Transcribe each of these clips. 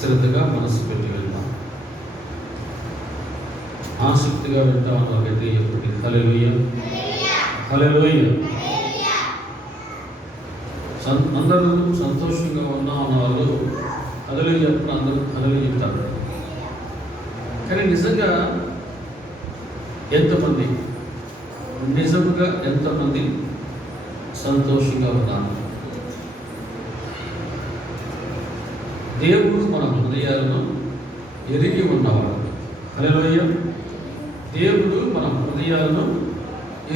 శ్రద్ధగా మనసు పెట్టి వెళ్తాం. ఆసక్తిగా వింటాం అన్నదైతే ఎప్పటి హల్లెలూయా హల్లెలూయా. అందరూ సంతోషంగా ఉన్నాం అన్నవాళ్ళు హల్లెలూయా చెప్పిన అందరూ హల్లెలూయా చెప్తారు. కానీ నిజంగా ఎంతమంది సంతోషంగా ఉన్నారు? దేవుడు మన హృదయాలను ఎరిగి ఉన్నవాడు. హల్లెలూయా. దేవుడు మన హృదయాలను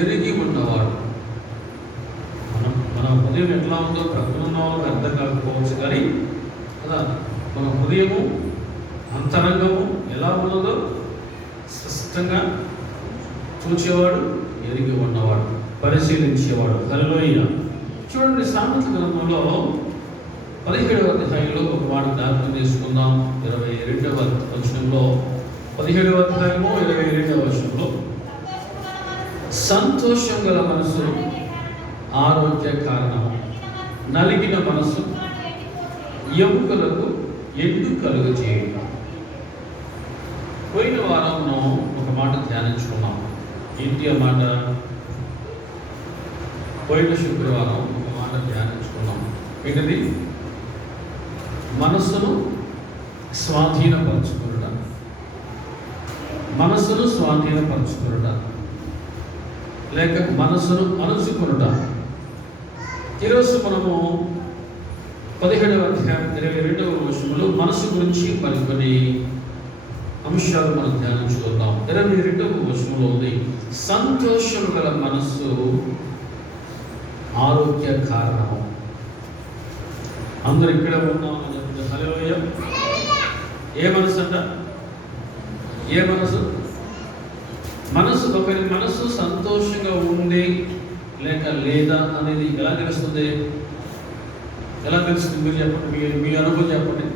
ఎరిగి ఉన్నవాడు. మన హృదయం ఎట్లా ఉందో ప్రకటన ఉన్న వాళ్ళకి అర్థం కాకపోవచ్చు, కానీ కదా మన హృదయము అంతరంగము ఎలా ఉన్నదో స్పష్టంగా చూచేవాడు, ఎరిగి ఉన్నవాడు, పరిశీలించేవాడు. హల్లెలూయా. చూడండి, సామెతల గ్రంథంలో 17వ అధ్యాయంలో ఒక మాట జ్ఞాపకం చేసుకుందాం. 22వ వచనంలో 17వ అధ్యాయము 22వ వచనంలో సంతోషం గల మనసు ఆరోగ్య కారణము, నలిగిన మనసు ఎముకలకు ఎండు కలుగ చేయడం. పోయిన వారం మనం ఒక మాట ధ్యానించుకున్నాం. ఏంటి ఆ మాట? పోయిన శుక్రవారం ఒక మాట ధ్యానించుకున్నాం. ఏంటది? మనస్సును స్వాధీనపరచుకునుట. మనస్సును స్వాధీనపరచుకునుట లేక మనస్సును అణుచుకునుట. ఈరోజు మనము 17వ అధ్యాయం 22వ వచనంలో మనసు గురించి కొన్ని అంశాలు మనం ధ్యానించుకుందాం. 22వ వచనంలో ఉంది, సంతోషం గల మనస్సు ఆరోగ్య కారణము. అందరు ఇక్కడ ఉన్నాం. హల్లెలూయా. ఏ మనసు అంట? ఏ మనసు? ఒకరి మనసు సంతోషంగా ఉంది లేక లేదా అనేది ఎలా తెలుస్తుంది? మీరు చెప్పండి, మీ అనుభవం చెప్పండి.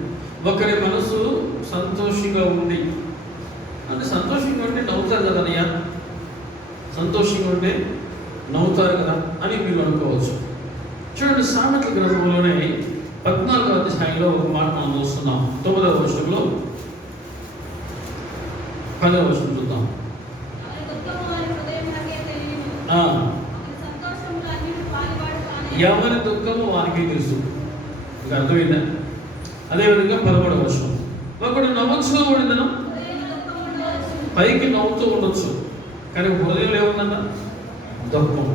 ఒకరి మనసు సంతోషంగా ఉంది అంటే, సంతోషంగా ఉంటే నవ్వుతారు కదా అన్నయ్య, సంతోషంగా ఉంటే నవ్వుతారు కదా అని మీరు అనుకోవచ్చు. చూడండి, సామెతల గ్రంథంలోనే 14వ అధ్యాయంలో ఒక మాట మనం చూస్తున్నాం. 9వ వచనంలో 10వ వచనం చూద్దాం. ఎవరి దుఃఖము వారికి తెలుసు. మీకు అర్థమైందా? అదేవిధంగా 11వ వచనం, ఒకడు నవ్వుతూ ఉండను, పైకి నవ్వుతూ ఉండొచ్చు కానీ హృదయంలో ఏముందన్న? దుఃఖం.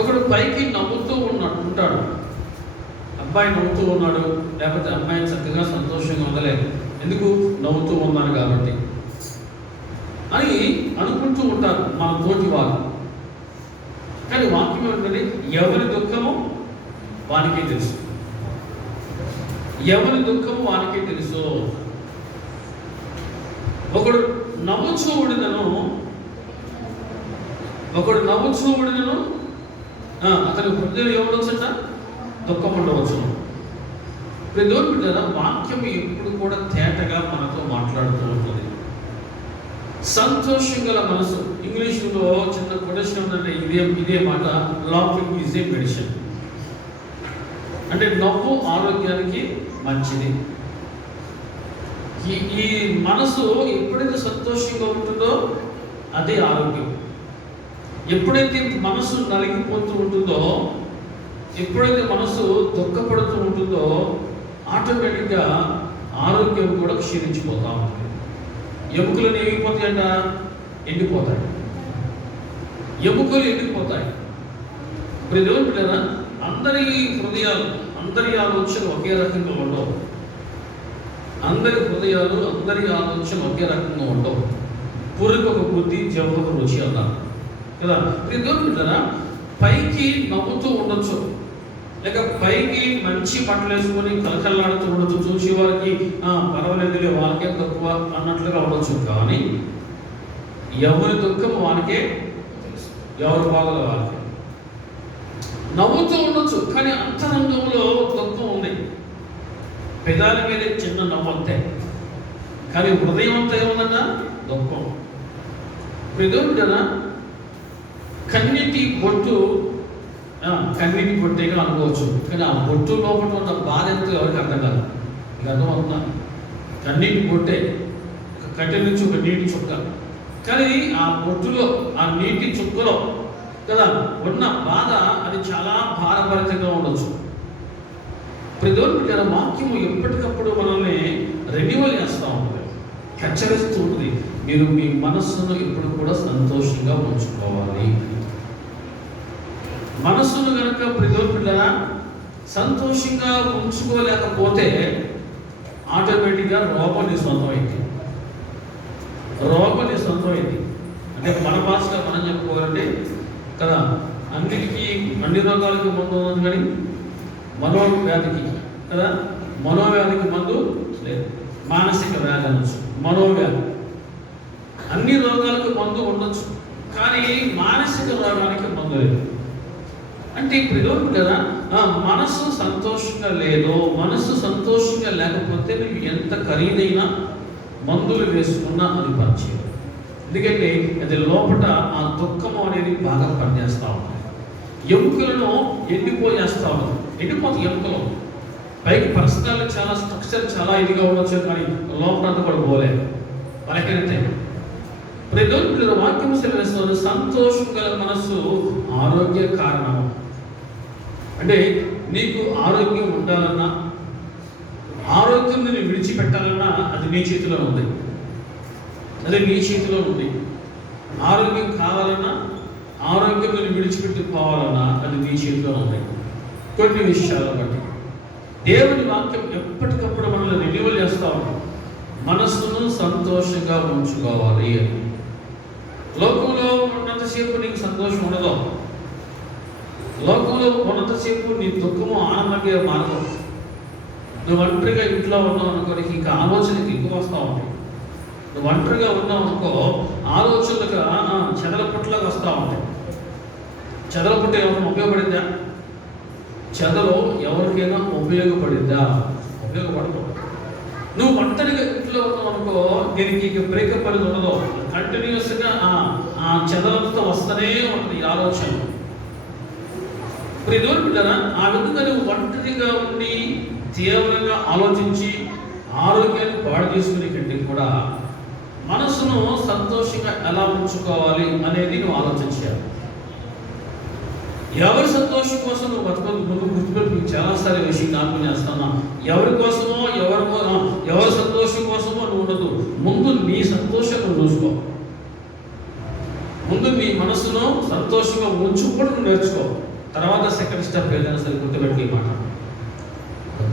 ఒకడు పైకి నవ్వుతూ ఉంటాడు, అబ్బాయి నవ్వుతూ ఉన్నాడు, లేకపోతే అమ్మాయి చక్కగా సంతోషంగా ఉండలేదు, ఎందుకు? నవ్వుతూ ఉన్నాను కాబట్టి అని అనుకుంటూ ఉంటారు మన తోటి వారు. కానీ వాక్యం ఏమిటంటే, ఎవరి దుఃఖము వానికే తెలుసు. ఎవరి దుఃఖము వానికే తెలుసు. ఒకడు నవ్వుచూ ఉండినను అతని హృదయం ఏమడవచ్చట? దుఃఖం ఉండవచ్చును. దేవుని బిడ్డలారా, వాక్యం ఎప్పుడు కూడా తేటగా మనతో మాట్లాడుతూ ఉంటుంది. సంతోషం గల మనసు, ఇంగ్లీష్లో చిన్న కొటేషన్ ఉందంటే ఇదే మాట, లాఫింగ్ ఈజ్ ఏ మెడిసిన్. అంటే నవ్వు ఆరోగ్యానికి మంచిది. ఈ మనసు ఎప్పుడైతే సంతోషంగా ఉంటుందో అదే ఆరోగ్యం. ఎప్పుడైతే మనసు నలిగిపోతూ ఉంటుందో, ఎప్పుడైతే మనసు దుఃఖపడుతూ ఉంటుందో, ఆటోమేటిక్గా ఆరోగ్యం కూడా క్షీణించిపోతూ ఉంటుంది. ఎముకలు ఏమైపోతాయంట? ఎండిపోతాయి. ఎముకలు ఎండిపోతాయి. ఇప్పుడు దేవుని బిడ్డలారా, అందరి హృదయాలు, అందరి ఆలోచన ఒకే రకంగా ఉండవు. అందరి హృదయాలు, అందరి ఆలోచన ఒకే రకంగా ఉండవు. పురుగు ఒక బుద్ధి, జబ్బు ఒక రుచి అన్నారు కదా. దేవుని బిడ్డలారా, పైకి నవ్వుతూ ఉండొచ్చు, లేక పైకి మంచి బట్టలు వేసుకొని కలకల్లాడుతూ ఉండొచ్చు, చూసి వారికి పర్వాలేదులే, వాళ్ళకే తక్కువ అన్నట్లుగా ఉండొచ్చు. కానీ ఎవరి దుఃఖం వాళ్ళకే తెలుసు, ఎవరి బాధలు వాళ్ళకే. నవ్వుతూ ఉండొచ్చు కానీ అంతరంగంలో దుఃఖం ఉంది. పెదాల మీద చిన్న నవ్వు అంతే, కానీ హృదయం అంతా ఏముందన్న? దుఃఖం. కదా కన్నీటి బొట్టుగా అనుకోవచ్చు, కానీ ఆ బొట్టు లోపల ఉన్న బాధ ఎంతో ఎవరికి అర్థం కాదు. మీకు అర్థమవుతుందా? కన్నీటి బొట్టే, ఒక కట్టె నుంచి ఒక నీటి చుక్క, కానీ ఆ బొట్టులో ఆ నీటి చుక్కలో కదా ఉన్న బాధ అది చాలా భారభరితంగా ఉండొచ్చు. ప్రతి వాక్యము ఎప్పటికప్పుడు మనల్ని రెన్యువల్ చేస్తూ ఉంటుంది, హెచ్చరిస్తూ ఉంటుంది. మీరు మీ మనస్సును ఎప్పుడు కూడా సంతోషంగా ఉంచుకోవాలి. మనస్సును కనుక ప్రతి సంతోషంగా ఉంచుకోలేకపోతే ఆటోమేటిక్గా రోగం నీ సొంతమైంది. రోగం నీ సొంతమైంది అంటే మన భాషగా మనం చెప్పుకోవాలంటే కదా, అన్ని రోగాలకి మందు ఉన్నది, కానీ మనోవ్యాధికి కదా, మనోవ్యాధికి మందు లేదు. మానసిక వ్యాధి అనొచ్చు, మనోవ్యాధి. అన్ని రోగాలకు మందు ఉండొచ్చు, కానీ మానసిక రోగానికి మందు లేదు. అంటే ఇప్పుడు కదా మనస్సు సంతోషంగా లేదు, మనస్సు సంతోషంగా లేకపోతే నువ్వు ఎంత ఖరీదైన మందులు వేసుకున్నా అది పనిచేయదు. ఎందుకంటే అది లోపల ఆ దుఃఖము అనేది బాగా పనిచేస్తూ ఉంటుంది. ఎముకలను ఎండిపోయేస్తూ ఉంటుంది, ఎండిపోతుంది ఎముకలు. పైకి పర్సనల్ చాలా స్ట్రక్చర్ చాలా ఇదిగా ఉండొచ్చు, కానీ లోపలంతా కూడా పోలేదు. వాళ్ళకైతే ప్రతి వాక్యం సెలవిస్తుంది, సంతోషం గల మనస్సు ఆరోగ్య కారణం. అంటే నీకు ఆరోగ్యం ఉండాలన్నా, ఆరోగ్యం నేను విడిచిపెట్టాలన్నా అది నీ చేతిలో ఉంది, అది నీ చేతిలో ఉంది. ఆరోగ్యం కావాలన్నా, ఆరోగ్యం నేను విడిచిపెట్టి పోవాలన్నా అది నీ చేతిలో ఉంది. కొన్ని విషయాలను బట్టి దేవుని వాక్యం ఎప్పటికప్పుడు మనల్ని రెన్యువల్ చేస్తూ ఉంటాం. మనస్సును సంతోషంగా ఉంచుకోవాలి అని. లోకంలో ఉన్నంతసేపు నీకు సంతోషం ఉండదు, లోకంలో ఉన్నంతసేపు నీ దుఃఖము ఆనందంగా మారదు. నువ్వు ఒంటరిగా ఇంట్లో ఉన్నావు అనుకో, నీకు ఇంకా ఆలోచనకి ఎక్కువ వస్తూ ఉంటాయి. నువ్వు ఒంటరిగా ఉన్నావు అనుకో, ఆలోచనలుగా చెదల పుట్టలాగా వస్తూ ఉంటాయి. చెదల పుట్ట ఎవరైనా ఉపయోగపడిందా? చెదలు ఎవరికైనా ఉపయోగపడిందా? ఉపయోగపడదు. నువ్వు ఒంటరిగా ఇంట్లో ఉన్నావు అనుకో, దీనికి ఇక బ్రేకప్ అనేది ఉండదు. కంటిన్యూస్గా ఆ చెదలంతా వస్తూనే ఉంటుంది ఈ ఆలోచన. ఇప్పుడు ఇదివరకు బిడ్డరా, ఆ విధంగా నువ్వు ఒంటరిగా ఉండి తీవ్రంగా ఆలోచించి ఆరోగ్యాన్ని పాడు చేసుకునే కంటే కూడా మనసును సంతోషంగా ఎలా ఉంచుకోవాలి అనేది నువ్వు ఆలోచించాలి. ఎవరి సంతోషం కోసం నువ్వు బతుకు ముందు గుర్తుపెట్టి మీకు చాలాసార్లు విషయం జ్ఞాపకం చేస్తున్నా. ఎవరి కోసమో ఎవరి సంతోషం కోసమో నువ్వు ఉండదు. ముందు నీ సంతోషం నువ్వు చూసుకో. ముందు నీ మనసును సంతోషంగా ఉంచుకోవడం నేర్చుకో. తర్వాత సెకండ్ స్టెప్ ఏదైనా సరే గుర్తుపెట్టి మాట.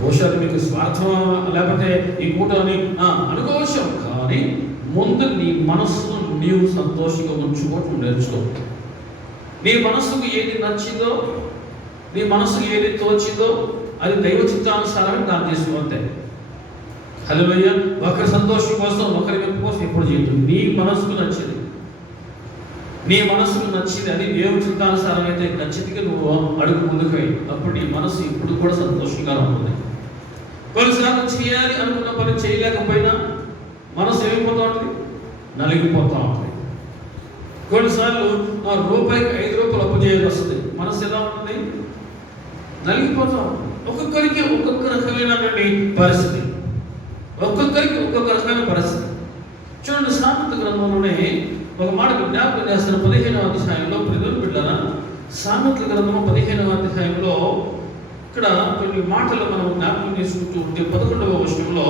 బహుశా మీకు స్వార్థం లేకపోతే ఈ పూట అని అనుకోవచ్చు, కానీ ముందు నీ మనస్సును నీవు సంతోషంగా ఉంచుకోవడం నేర్చుకో. నీ మనసుకు ఏది నచ్చిందో, నీ మనసుకు ఏది తోచిందో అది దైవ చిత్తానుసారం దాన్ని తీసుకుంటే. హల్లెలూయా. ఒకరి సంతోషం కోసం, ఒకరి మెప్పు కోసం ఎప్పుడు చేయదు. నీ మనసుకు నచ్చింది, నీ మనసుకు నచ్చింది, అది దేవుని చిత్తానుసారం అయితే ఖచ్చితంగా నువ్వు అడుగు ముందుకు పోయి అప్పుడు నీ మనసు ఇప్పుడు కూడా సంతోషంగా ఉంటుంది. కొన్నిసార్లు చేయాలి అనుకున్న పని చేయలేకపోయినా మనసు ఏమైపోతూ ఉంటుంది, నలిగిపోతూ ఉంటుంది. కొన్నిసార్లు రూపాయికి 5 రూపాయలు అప్పు చేయాల్సి వస్తుంది, మనసు ఎలా ఉంటుంది, నలిగిపోతాం. ఒక్కొక్కరికి ఒక్కొక్క రకమైనటువంటి పరిస్థితి, ఒక్కొక్కరికి ఒక్కొక్క రకమైన పరిస్థితి. చూడండి, సామెత గ్రంథంలోనే ఒక మాట జ్ఞాపకం చేస్తారు. 15వ అధ్యాయంలో ప్రజలు బిడ్డరా, సామెతల గ్రంథము 15వ అధ్యాయంలో ఇక్కడ కొన్ని మాటలు మనం జ్ఞాపకం చేసుకుంటూ ఉంటే 11వ వచనంలో,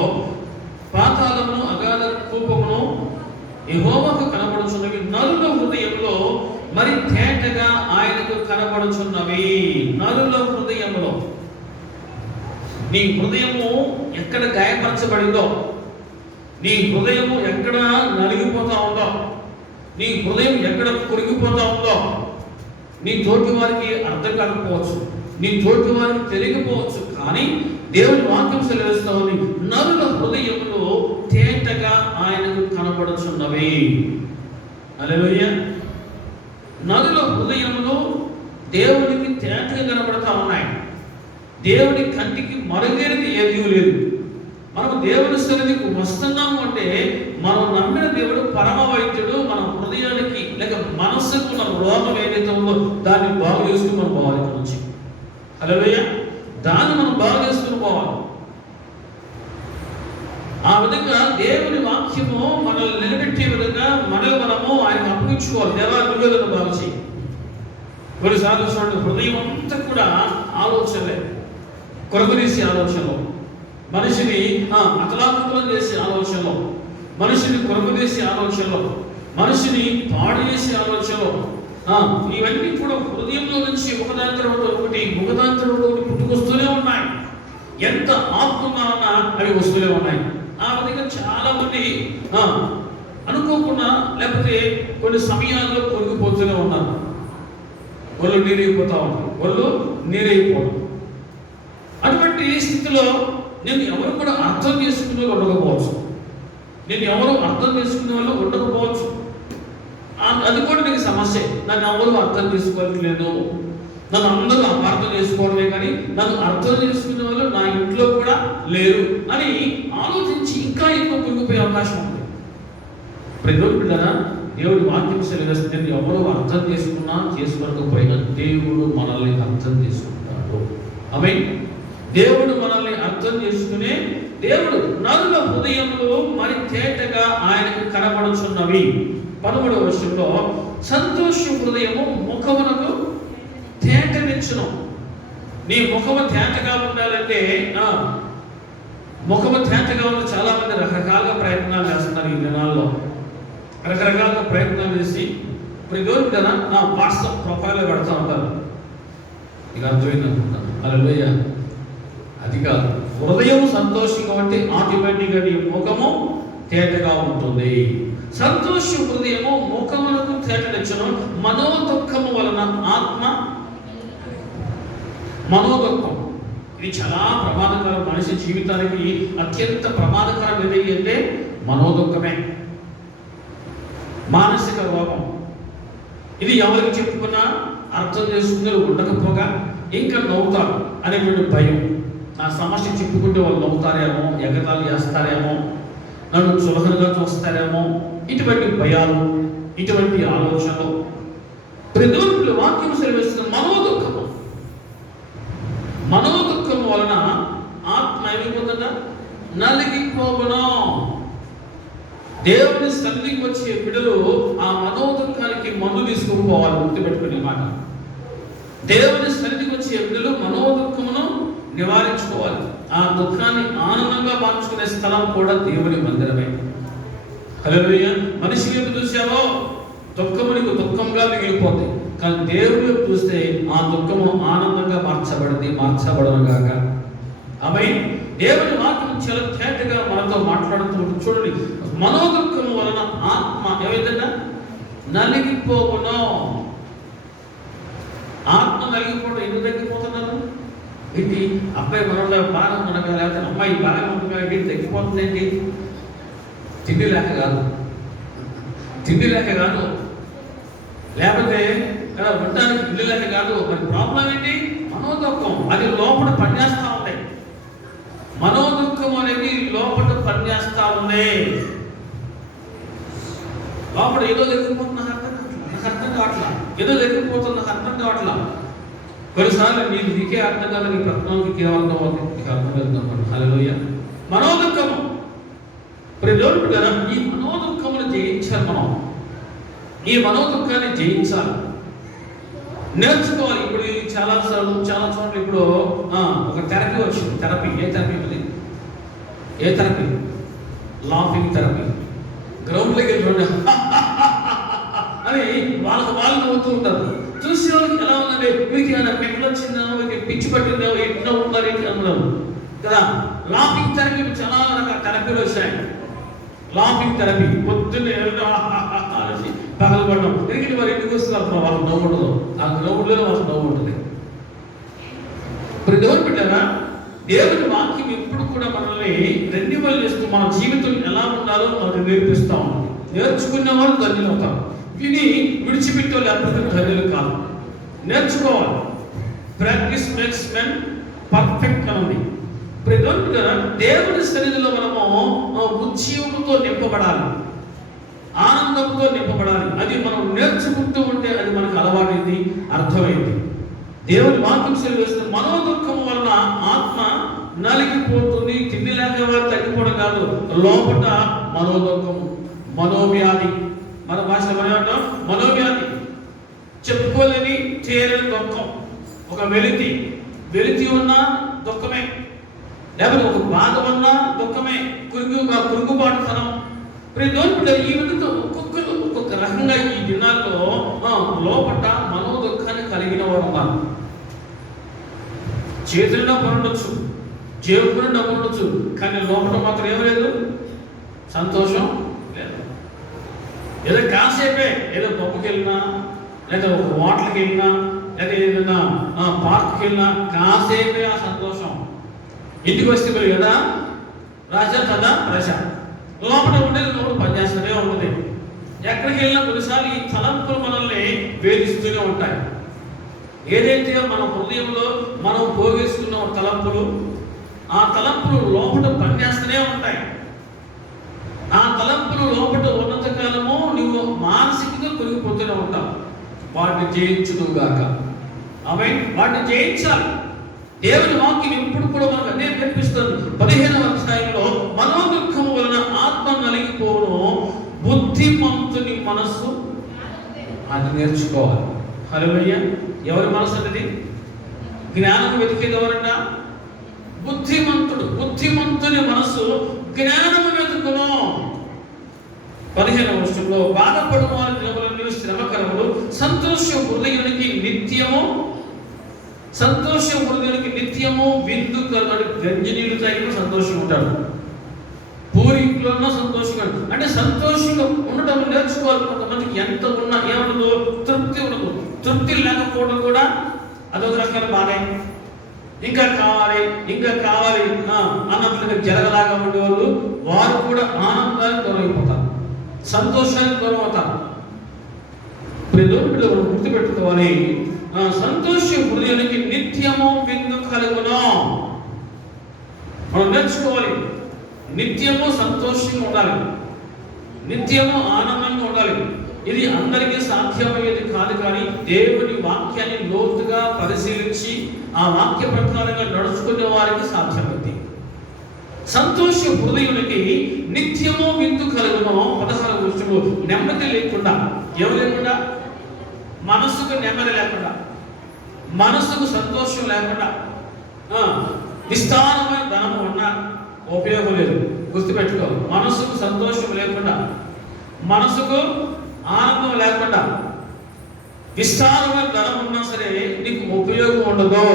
పాతాళమును అగాధ కూపమును యెహోవాకు కనబడుచున్నవి, నరుల హృదయంలో మరి తేటగా ఆయనకు కనబడుచున్నవి. నరుల హృదయంలో, నీ హృదయము ఎక్కడ గాయపరచబడిందో, నీ హృదయము ఎక్కడ నలిగిపోతా ఉందో, నీ హృదయం ఎక్కడ కొరిగిపోతా ఉందో, నీ తోటి వారికి అర్థం కాకపోవచ్చు, నీ తోటి వారికి తెలియకపోవచ్చు, కానీ దేవుని వాక్యం సెలవిస్తా ఉంది, నరుల హృదయంలో తేటగా ఆయనకు కనబడుచున్నవి. హల్లెలూయా. నరుల హృదయంలో దేవునికి తేటగా కనబడతా ఉన్నాయి. దేవుని కంటికి మరుగైనది ఏదీ లేదు. మనం దేవుని సన్నిధికి వస్తున్నాము అంటే మనం నమ్మిన దేవుడు పరమ వైద్యుడు. మన హృదయానికి లేక మనస్సుకు ఉన్న రోగం ఏదైతే ఉందో దాన్ని బాగు చేసుకుని మనం పోవాలి ఇక్కడ నుంచి. హల్లెలూయా. దాన్ని మనం బాగు చేసుకుని పోవాలి. విధంగా దేవుని వాక్యము మనల్ని నిలబెట్టే విధంగా మనము ఆయనకు అప్పగించుకోవాలి. దేవా నువ్వేదను బాగు చేయి. కొన్నిసార్లు చూడండి, హృదయం అంతా కూడా ఆలోచనలే, కొరగదీసే ఆలోచనలు, మనిషిని అతలాకుతలం చేసే ఆలోచనలు, మనిషిని కొరగదీసే ఆలోచనలు, మనిషిని పాడు చేసే ఆలోచనలు, ఇవన్నీ కూడా హృదయంలో నుంచి ఒకదాని తర్వాత ఒకటి పుట్టుకొస్తూనే ఉన్నాయి. ఎంత ఆత్మన్నా అవి వస్తూనే ఉన్నాయి. ఆ విధంగా చాలా మంది అనుకోకుండా లేకపోతే కొన్ని సమయాల్లో కొరిగిపోతూనే ఉన్నారు. ఒళ్ళు నీరైపోతా ఉంటారు, ఒళ్ళు నీరైపోవడం. అటువంటి స్థితిలో నేను ఎవరు కూడా అర్థం చేసుకునే వాళ్ళు ఉండకపోవచ్చు, నేను ఎవరు అర్థం చేసుకునే వాళ్ళు ఉండకపోవచ్చు. అది కూడా నీకు సమస్య. నన్ను ఎవరు అర్థం చేసుకోవట్లేదు, నన్ను అందరూ అపార్థం చేసుకోవడమే కానీ నన్ను అర్థం చేసుకునే వాళ్ళు నా ఇంట్లో కూడా లేరు అని ఆలోచించి ఇంకా ఎక్కువ కుంగిపోయే అవకాశం ఉంది. ప్రజలు పిల్లరా, దేవుడి వాక్యం సెలవుస్తుంది, ఎవరు అర్థం చేసుకున్నా చేసుకోకపోయినా దేవుడు మనల్ని అర్థం చేసుకుంటాడు. ఆమేన్. దేవుడు మనల్ని అర్థం చేసుకునే దేవుడు. నరుల హృదయంలో మరి తేటగా ఆయనకు కనబడుచున్నవి. 11వ వచనంలో సంతోష హృదయము ముఖమునకు తేటనిచ్చును. నీ ముఖము తేటగా ఉండాలంటే ముఖము తేటగా ఉన్న చాలా మంది రకరకాలుగా ప్రయత్నాలు చేస్తున్నారు. ఈ దినాల్లో రకరకాలుగా ప్రయత్నాలు చేసి ఇప్పుడు కదా నా వాట్సాప్ ప్రొఫైల్లో పెడతా ఉంటారు. ఇక అర్థమైంది అనుకుంటాను. హల్లెలూయా. అది కాదు, హృదయం సంతోషంగా ఉంటే ఆటోమేటిక్గా నీ ముఖము తేటగా ఉంటుంది. సంతోష హృదయము ముఖమునకు తేటనిచ్చును. మనోదుఃఖము వలన ఆత్మ మనోదుఃఖం ఇది చాలా ప్రమాదకరం. మనిషి జీవితానికి అత్యంత ప్రమాదకరం ఏది అంటే మనోదుఃఖమే, మానసిక రోగం. ఇది ఎవరికి చెప్పుకున్నా అర్థం చేసుకునే ఉండకపోగా ఇంకా నవ్వుతారు అనేటువంటి భయం. నా సమస్య చెప్పుకుంటే వాళ్ళు నవ్వుతారేమో, ఎగతాళి చేస్తారేమో, నన్ను చులకనగా చూస్తారేమో, ఇటువంటి భయాలు, ఇటువంటి ఆలోచనలు. ప్రజలు వాక్యం సెలవిస్తున్న మనోదుఃఖము, మనోదుఃఖం వలన ఆత్మ ఏమైపోతుందా? నలిగిపోవడం. దేవుని సన్నిధికి వచ్చే బిడ్డలు ఆ మనోదుఃఖానికి మందు తీసుకుపోవాలి. గుర్తుపెట్టుకునే మాట, దేవుని సన్నిధికి వచ్చే బిడ్డలు మనోదుఃఖమును నివారించుకోవాలి. ఆ దుఃఖాన్ని ఆనందంగా మార్చుకునే స్థలం కూడా దేవుని మందిరమే. హల్లెలూయా. మనిషి వైపు చూసావో దుఃఖము నీకు దుఃఖంగా మిగిలిపోతుంది, కానీ దేవుని వైపు చూస్తే ఆ దుఃఖము ఆనందంగా మార్చబడనుగాక. ఆమేన్. దేవుని వాక్యం చాలా తేటగా మనతో మాట్లాడుతూ చూడండి. మనోదుఃఖము వలన ఆత్మ ఏమైందంట? నలిగిపోవును. ఆత్మ నలిగిపోవడం ఎందుకు తగ్గిపోతున్నారు? ఏంటి అబ్బాయి మనలో బాగా ఉండగా, లేకపోతే అమ్మాయి బాగా ఉండగా ఏంటి తగ్గిపోతుంది? ఏంటి? తిండి లేక కాదు, లేకపోతే ఉండడానికి ఇల్లు లేక కాదు. మరి ప్రాబ్లం ఏంటి? మనోదుఃఖం. అది లోపల పనిచేస్తూ ఉంటాయి. మనోదుఃఖం అనేది లోపల పనిచేస్తూ ఉంది. లోపల ఏదో జరిగిపోతున్నా అర్థం కావట్లా, ఏదో జరిగిపోతున్న అర్థం కావట్లా. కొన్నిసార్లు నీకే అర్థం కాదు, నీ ప్రశ్నకి అర్థం అవుతుంది, నీకు అర్థం వెళ్తాం. హల్లెలూయా. మనోదుఃఖము ప్రజలు కదా, ఈ మనోదుఃఖమును జయించాలి. మనం ఈ మనోదుఃఖాన్ని జయించాలి, నేర్చుకోవాలి. ఇప్పుడు చాలా చోట్ల ఇప్పుడు ఒక థెరపీ వచ్చింది. థెరపీ ఏ థెరపీ? Laughing therapy. గ్రౌండ్లోకి వెళ్ళి అని వాళ్ళు నవ్వుతూ ఉంటారు. చూసే వాళ్ళకి ఎలా ఉందంటే వీరికి ఏమైనా పెట్టులు వచ్చిందో, వీరికి పిచ్చి పట్టిందో, ఎట్లా ఉంటారు ఏంటి అనుకున్నాం కదా. లాఫింగ్ థెరపీ చాలా రకాల థెరపీలు వచ్చాయి. లాఫింగ్ థెరపీ పొద్దున్నే పగలబడడం. ఎందుకంటే వారు ఇంటికి వస్తున్నారు, వాళ్ళకి నవ్వు ఉండదు. ఆ గ్రౌండ్లో వాళ్ళకి నవ్వు ఉంటుంది. ఇప్పుడు దేవుని బిడ్డలారా, దేవుని వాక్యం ఎప్పుడు కూడా మనల్ని రెన్యువల్ చేస్తూ మన జీవితం ఎలా ఉండాలో మనకు నేర్పిస్తూ ఉంటుంది. నేర్చుకున్న వాళ్ళు ధన్యులు అవుతారు. విని విడిచిపెట్టే లేకపోతే ధన్యులు కాదు. నేర్చుకోవాలి. ప్రాక్టీస్ మేక్స్ మెన్ పర్ఫెక్ట్ అని ఉంది. దేవుని సన్నిధిలో మనము ఉజ్జీవంతో నింపబడాలి, ఆనందంతో నింపబడాలి. అది మనం నేర్చుకుంటూ ఉంటే అది మనకు అలవాటైంది, అర్థమైంది. దేవుని వాక్యం సెలవిస్తున్న మనోదుఃఖం వలన ఆత్మ నలిగిపోతుంది. తిండి లేక వారు తగ్గిపోవడం కాదు, లోపల మనోదుఖం, మనోవ్యాధి. మన భాషలో మనం ఏమంటాం? మనోవ్యాధి. చెప్పుకోలేని తీరని దుఃఖం. ఒక వెలితి ఉన్నా దుఃఖమే, లేకపోతే ఒక బాధ ఉన్నా దుఃఖమే, కురుగుబాటుతనం. ఈ విధంగా ఒక్కొక్కరు ఒక్కొక్క రకంగా ఈ దినాల్లో లోపట మనోదుఖాన్ని కలిగిన వారు ఉన్నారు. చేతుల్లో ఉండొచ్చు, జేబులో డబ్బు ఉండొచ్చు, కానీ లోపల మాత్రం ఏం లేదు, సంతోషం లేదు. ఏదో కాసేపే, ఏదో పబ్బుకి వెళ్ళినా, లేదా ఒక హోటల్కి వెళ్ళినా, లేదా ఏదైనా పార్క్కి వెళ్ళినా కాసేపే ఆ సంతోషం. ఇంటికి వస్తే మీరు కదా రాజా కదా ప్రజ, లోపల ఉండేది లోపల పనిచేస్తూనే ఉంటుంది. ఎక్కడికి వెళ్ళినా కొన్నిసార్లు ఈ తలంపులు మనల్ని వేధిస్తూనే ఉంటాయి. ఏదైతే మన హృదయంలో మనం భోగిస్తున్న తలంపులు, ఆ తలంపులు లోపల పనిచేస్తూనే ఉంటాయి. ఆ తలంపులు లోపల ఉన్నంత కాలము నువ్వు మానసికంగా కొరిగిపోతూనే ఉంటావు. వాటిని జయించుదుగాక. ఆమె వాటిని జయించాలి. దేవుని వాక్యం ఎప్పుడు కూడా మనకు అదే కనిపిస్తుంది. 15వ అధ్యాయంలో మనోదుఖము వలన ఆత్మ నలిగిపోవడం, బుద్ధిమంతుని మనస్సు అది నేర్చుకోవాలి. హల్లెలూయా. ఎవరి మనసు అనేది? జ్ఞానం వెతికేది ఎవరన్నా? బుద్ధిమంతుని మనస్సు జ్ఞానము వెతుకును. 15వ వచనంలో బాధపడు వారి దినములను శ్రమకరములు, సంతోషం హృదయానికి నిత్యము విందు కలగడు. గంజి నీళ్ళు తాగిన సంతోషం ఉంటాడు, పూరింట్లో ఉన్న సంతోషంగా. అంటే సంతోషంగా ఉండటం నేర్చుకోవాలి. కొంతమందికి ఎంత ఉన్నా ఏముండదు, తృప్తి ఉండదు. తృప్తి లేకపోవడం కూడా అదొక రకాల బాధే. ఇంకా కావాలి అన్నట్లుగా జరగలాగా ఉండేవాళ్ళు వారు కూడా ఆనందానికి దూరం అయిపోతారు, సంతోషానికి దూరం అవుతారు. గుర్తుపెట్టుకోవాలి. సంతోష హృదయానికి నిత్యము విందు కలుగును. మనం నేర్చుకోవాలి. నిత్యము సంతోషంగా ఉండాలి, నిత్యము ఆనందంగా ఉండాలి. ఇది అందరికీ సాధ్యమయ్యేది కాదు, కానీ దేవుని వాక్యాన్ని లోతుగా పరిశీలించి ఆ వాక్య ప్రకారంగా నడుచుకునే వారికి సాధ్యమైంది. సంతోష హృదయునికి నిత్యము విందు కలుగును. 16వ వచనంలో నెమ్మది లేకుండా, ఏమి లేకుండా, మనసుకు నెమ్మది లేకుండా, మనసుకు సంతోషం లేకుండా, విస్తారమైన ధనము ఉన్నా ఉపయోగం లేదు. గుర్తుపెట్టుకో. మనసుకు సంతోషం లేకుండా, మనసుకు ఆనందం లేకుండా, విస్తారమైన ధనం ఉన్నా సరే నీకు ఉపయోగం ఉండదు.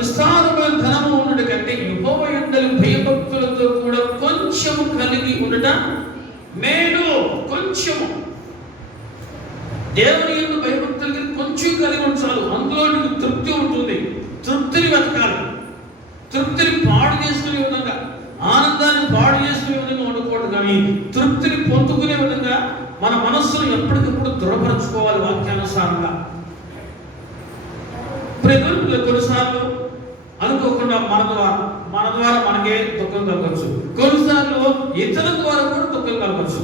విస్తారమైన ధనము ఉండట కంటే యెహోవా యందు భయభక్తులతో కూడా కొంచెము కలిగి ఉండట మేలు. కొంచెము దేవుని యందు భయభక్తులకి కొంచెం కలిగి ఉంచాలి. అందులో నీకు తృప్తి ఉంటుంది. తృప్తిని వెతకాలి. తృప్తిని పాడు చేసుకునే విధంగా, ఆనందాన్ని పాడు చేసుకునే విధంగా ఉండకూడదు, కానీ తృప్తిని పొందుకునే విధంగా మన మనస్సును ఎప్పటికప్పుడు దృఢపరచుకోవాలి వాక్యానుసారంగా. కొన్నిసార్లు అనుకోకుండా మన ద్వారా మనకే దుఃఖం కలగచ్చు, కొన్నిసార్లు ఇతరుల ద్వారా కూడా దుఃఖం కలగచ్చు,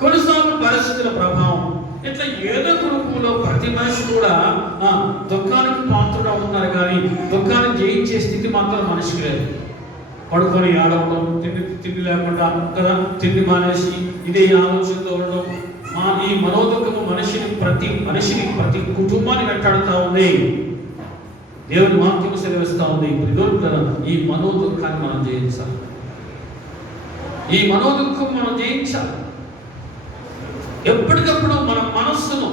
కొన్నిసార్లు పరిస్థితుల ప్రభావం. ఇట్లా ఏదో రూపంలో ప్రతి మనిషి కూడా దుఃఖానికి పాత్రుడు అవుతున్నారు, కానీ దుఃఖాన్ని జయించే స్థితి మాత్రం మనిషికి లేదు. పడుకొని ఆడవడం, తిండి లేకుండా కదా, తిండి మానేసి ఇదే ఆలోచనతో ఉండడం. ఈ మనోదుఖము ప్రతి కుటుంబాన్ని వెంటాడుతూ ఉంది. దేవుని వాక్యం సెలవిస్తూ ఉంది. ఈ మనోదుఖాన్ని మనం జయించాలి. ఈ మనోదుఖం మనం జయించాలి. ఎప్పటికప్పుడు మన మనస్సును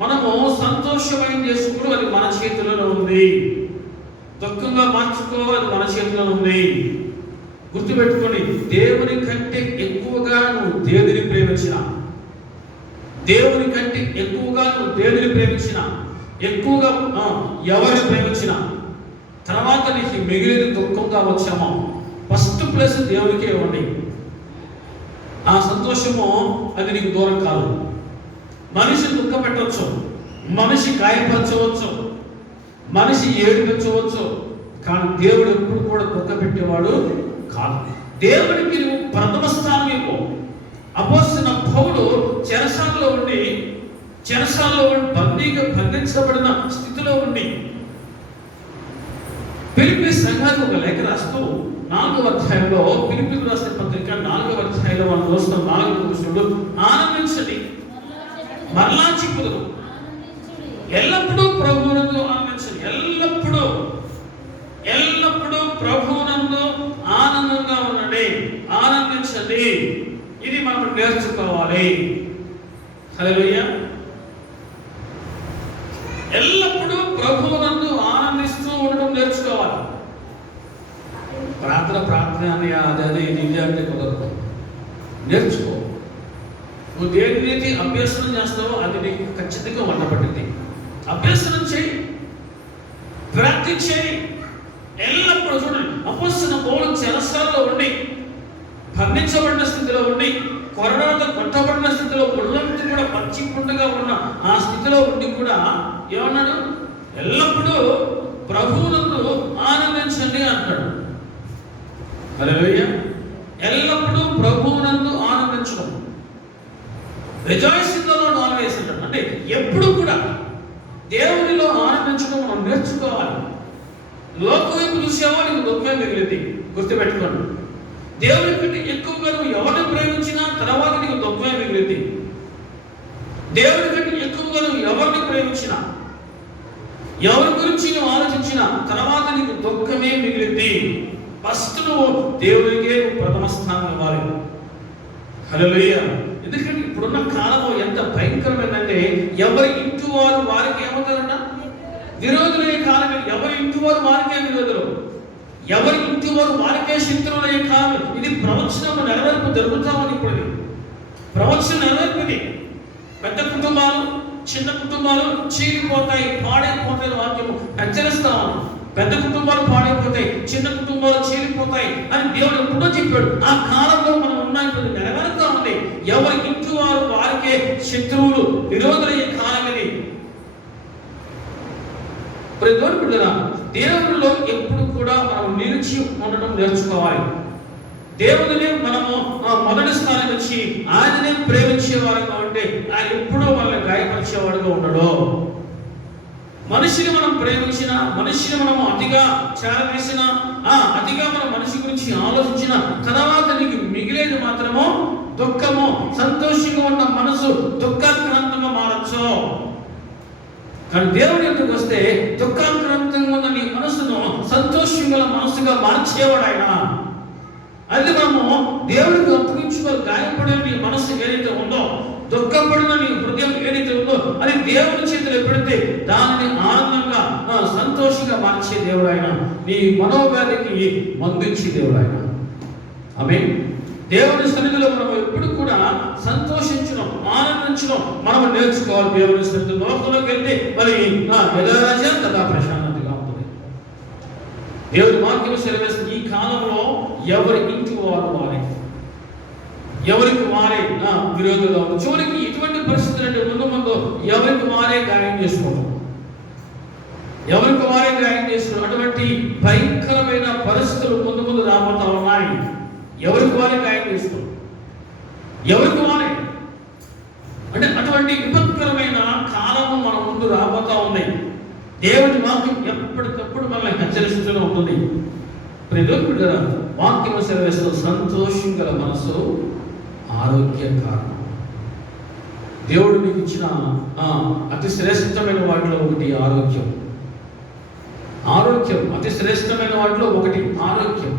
మనము సంతోషమైన చేసుకుని అది మన చేతిలో ఉంది. దుఃఖంగా మార్చుకోవాలి, మన చేతిలో ఉంది. గుర్తుపెట్టుకోండి. దేవుని కంటే ఎక్కువగా నువ్వు దేవుని ప్రేమించిన, దేవుని కంటే ఎక్కువగా నువ్వు దేవుని ప్రేమించిన, ఎక్కువగా ఎవరిని ప్రేమించిన తర్వాత నీకు మిగిలిన దుఃఖంగా వచ్చామో ఫస్ట్ ప్లేస్ దేవునికే ఇవ్వండి. ఆ సంతోషము అది నీకు దూరం కాదు. మనిషి దుఃఖ పెట్టవచ్చు, మనిషి గాయపరచవచ్చు, మనిషి ఏడిపించవచ్చు, కానీ దేవుడు ఎప్పుడు కూడా దుఃఖ పెట్టేవాడు కాదు. దేవుడికి నువ్వు ప్రథమ స్థానం ఇవ్వు. అపోస్తలుడైన పౌలు చెరసాలలో ఉండి బందీగా బంధించబడిన స్థితిలో ఉండి ఫిలిప్పీ సంఘానికి ఒక లేఖ రాస్తూ 4వ అధ్యాయంలో, ఫిలిప్పీకి రాసిన పత్రిక 4వ అధ్యాయంలో మనం చూస్తాం 4వ వచనంలో, ఆనందించండి మరలా చెప్పుదును, ఎల్లప్పుడూ ప్రభువునందు ఆనందించండి. ఎల్లప్పుడూ ప్రభువునందు ఆనందంగా ఉండండి, ఆనందించండి. ఇది మనం నేర్చుకోవాలి. హల్లెలూయా. ఎల్లప్పుడూ ప్రభువునందు ఆనందిస్తూ ఉండడం నేర్చుకోవాలి. ప్రార్థన అదే ఇది అంటే కుదరదు. నేర్చుకో. నువ్వు దేని రీతి అభ్యసనం చేస్తావో అది నీకు ఖచ్చితంగా వంటపట్టింది. అభ్యసనం చేయి, ప్రాక్టీస్ చేయి. ఎల్లప్పుడూ చూడండి, అపొస్తలుడైన పౌలు చెరసాలలో ఉండి, బంధించబడిన స్థితిలో ఉండి, కొరడాతో కొట్టబడిన స్థితిలో, ఒళ్ళంతా కూడా పచ్చి పుండుగా ఉన్న ఆ స్థితిలో ఉండి కూడా ఏమన్నాడు? ఎల్లప్పుడూ ప్రభువునందు ఆనందించండి అంటాడు. హల్లెలూయా. ఎల్లప్పుడూ ప్రభువునందు ఆనందించడం, rejoice in the lord always అంటాడు. అంటే ఎప్పుడు కూడా దేవునిలో ఆనందించడం మనం నేర్చుకోవాలి. లోకం వైపు చూసావో నీకు దుఃఖమే మిగిలింది, గుర్తుపెట్టుకోండి. దేవుని కంటే ఎక్కువగా నువ్వు ఎవరిని ప్రేమించినా తర్వాత నీకు దుఃఖమే మిగిలింది. దేవుని కంటే ఎక్కువగా నువ్వు ఎవరిని ప్రేమించినా, ఎవరి గురించి నువ్వు ఆలోచించినా తర్వాత నీకు దుఃఖమే మిగిలింది. ఫస్ట్ నువ్వు దేవునికే ప్రథమ స్థానం ఇవ్వాలి. హల్లెలూయా. ఎందుకంటే ఇప్పుడున్న కాలము ఎంత భయంకరమైందంటే, ఎవరి ఇంటి వారు వారికి ఏమవుతారట? విరోధులయ్యే కాలం. ఎవరి ఇంటి వారు వారికే విరోధులు, ఎవరి ఇంటి వారు వారికే శత్రువులయ్యే కాలం. ఇది ప్రవచనం నెరవేర్పు జరుగుతా ఉంది. ఇప్పుడు ప్రవచనం నెరవేర్పుది. పెద్ద కుటుంబాలు, చిన్న కుటుంబాలు చీలిపోతాయి, పాడైపోతాయి. వాక్యము హెచ్చరిస్తా ఉంది. పెద్ద కుటుంబాలు పాడైపోతాయి, చిన్న కుటుంబాలు చీలిపోతాయి అని దేవుడు ఎప్పుడో చెప్పాడు. ఆ కాలంలో మనం ఉన్నాం. ఇప్పుడు నెరవేరుతా ఉంది. ఎవరి ఇంటి వారు వారికే శత్రువులు, విరోధులయ్యే కాలం ఇది. దేవుని బిడ్డలారా, దేవునిలో ఎప్పుడు కూడా మనం నిలిచి ఉండడం నేర్చుకోవాలి. దేవుడిని మనము మొదటి స్థానం వచ్చి ఆయననే ప్రేమించేవారుగా ఉంటే ఆయన ఎప్పుడూ మనల్ని గాయపరిచేవాడుగా ఉండడు. మనిషిని మనం ప్రేమించిన, మనిషిని మనము అతిగా చేరవేసిన, అతిగా మన మనిషి గురించి ఆలోచించిన తర్వాత నీకు మిగిలేది మాత్రము దుఃఖము. సంతోషంగా ఉన్న మనసు దుఃఖాక్రాంతంగా మారచ్చు. కానీ దేవుడి ఎందుకు వస్తే దుఃఖాక్రాంతంగా ఉన్న నీ మనసును సంతోషంగా మనసుగా మార్చేవాడు ఆయన. అది మనము దేవుడికి అప్పగించుకోవాలి. గాయపడే నీ మనసు ఏదైతే ఉందో, దుఃఖపడిన నీ హృదయం ఏదైతే ఉందో, అది దేవుని చేతిలో పెడితే దానిని ఆనందంగా సంతోషంగా మార్చే దేవుడు ఆయన. నీ మనోవ్యాధికి మందించే దేవుడు ఆయన. ఆమేన్. దేవుని సన్నిధిలో మనం ఎప్పుడు కూడా సంతోషించడం, ఆనందించడం మనం నేర్చుకోవాలి. దేవుని సన్నిధిలో లోకంలోకి వెళ్తే మరి యథారాజ్యం తదా ప్రశాంతంగా ఉంటుంది. దేవుని వాక్యం సెలవిస్తుంది, ఈ కాలంలో ఎవరి ఇంటి వారు వారే, ఎవరికి వారే విరోధులుగా ఉంది. చివరికి ఇటువంటి పరిస్థితులు అంటే ముందు ఎవరికి వారే గాయం చేసుకోవడం, ఎవరికి వారే గాయం చేసుకోవడం, అటువంటి భయంకరమైన పరిస్థితులు ముందు రాబోతా ఉన్నాయి. ఎవరికి వారే గాయం చేసుకోవడం, ఎవరికి వారే అంటే అటువంటి విపత్కరమైన కాలము మన ముందు రాబోతా ఉన్నాయి. దేవుని వాక్యం ఎప్పటికప్పుడు మనల్ని హెచ్చరిస్తూనే ఉంటుంది. వాక్యము సెలవిస్తూ సంతోషం గల మనసు ఆరోగ్య కారణం. దేవుడు నీకు ఇచ్చిన అతి శ్రేష్టమైన వాటిలో ఒకటి ఆరోగ్యం. ఆరోగ్యం అతి శ్రేష్టమైన వాటిలో ఒకటి ఆరోగ్యం.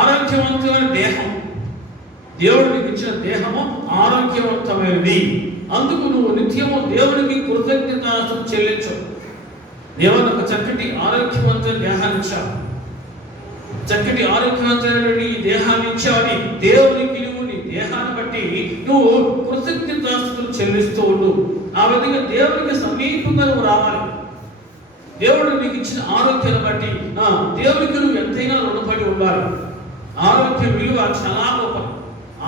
ఆరోగ్యవంతమైన దేహం, దేవుడు నీకు ఇచ్చిన దేహము ఆరోగ్యవంతమైనది. అందుకు నువ్వు నిత్యము దేవుడికి కృతజ్ఞతాస్తులు చెల్లించు. దేవుడు ఒక చక్కటి ఆరోగ్యవంతమైన దేహాన్ని ఇచ్చావు, చక్కటి ఆరోగ్యవంతమైన ఈ దేహాన్ని ఇచ్చావని దేవునికి నువ్వు నీ దేహాన్ని బట్టి నువ్వు కృతజ్ఞతాస్తులు చెల్లిస్తూ ఉండు. ఆ విధంగా దేవునికి సమీపంగా నువ్వు రావాలి. దేవుడు నీకు ఇచ్చిన ఆరోగ్యాన్ని బట్టి దేవునికి నువ్వు ఎంతైనా రుణపడి ఉండాలి. ఆరోగ్య విలువ చాలా గొప్ప.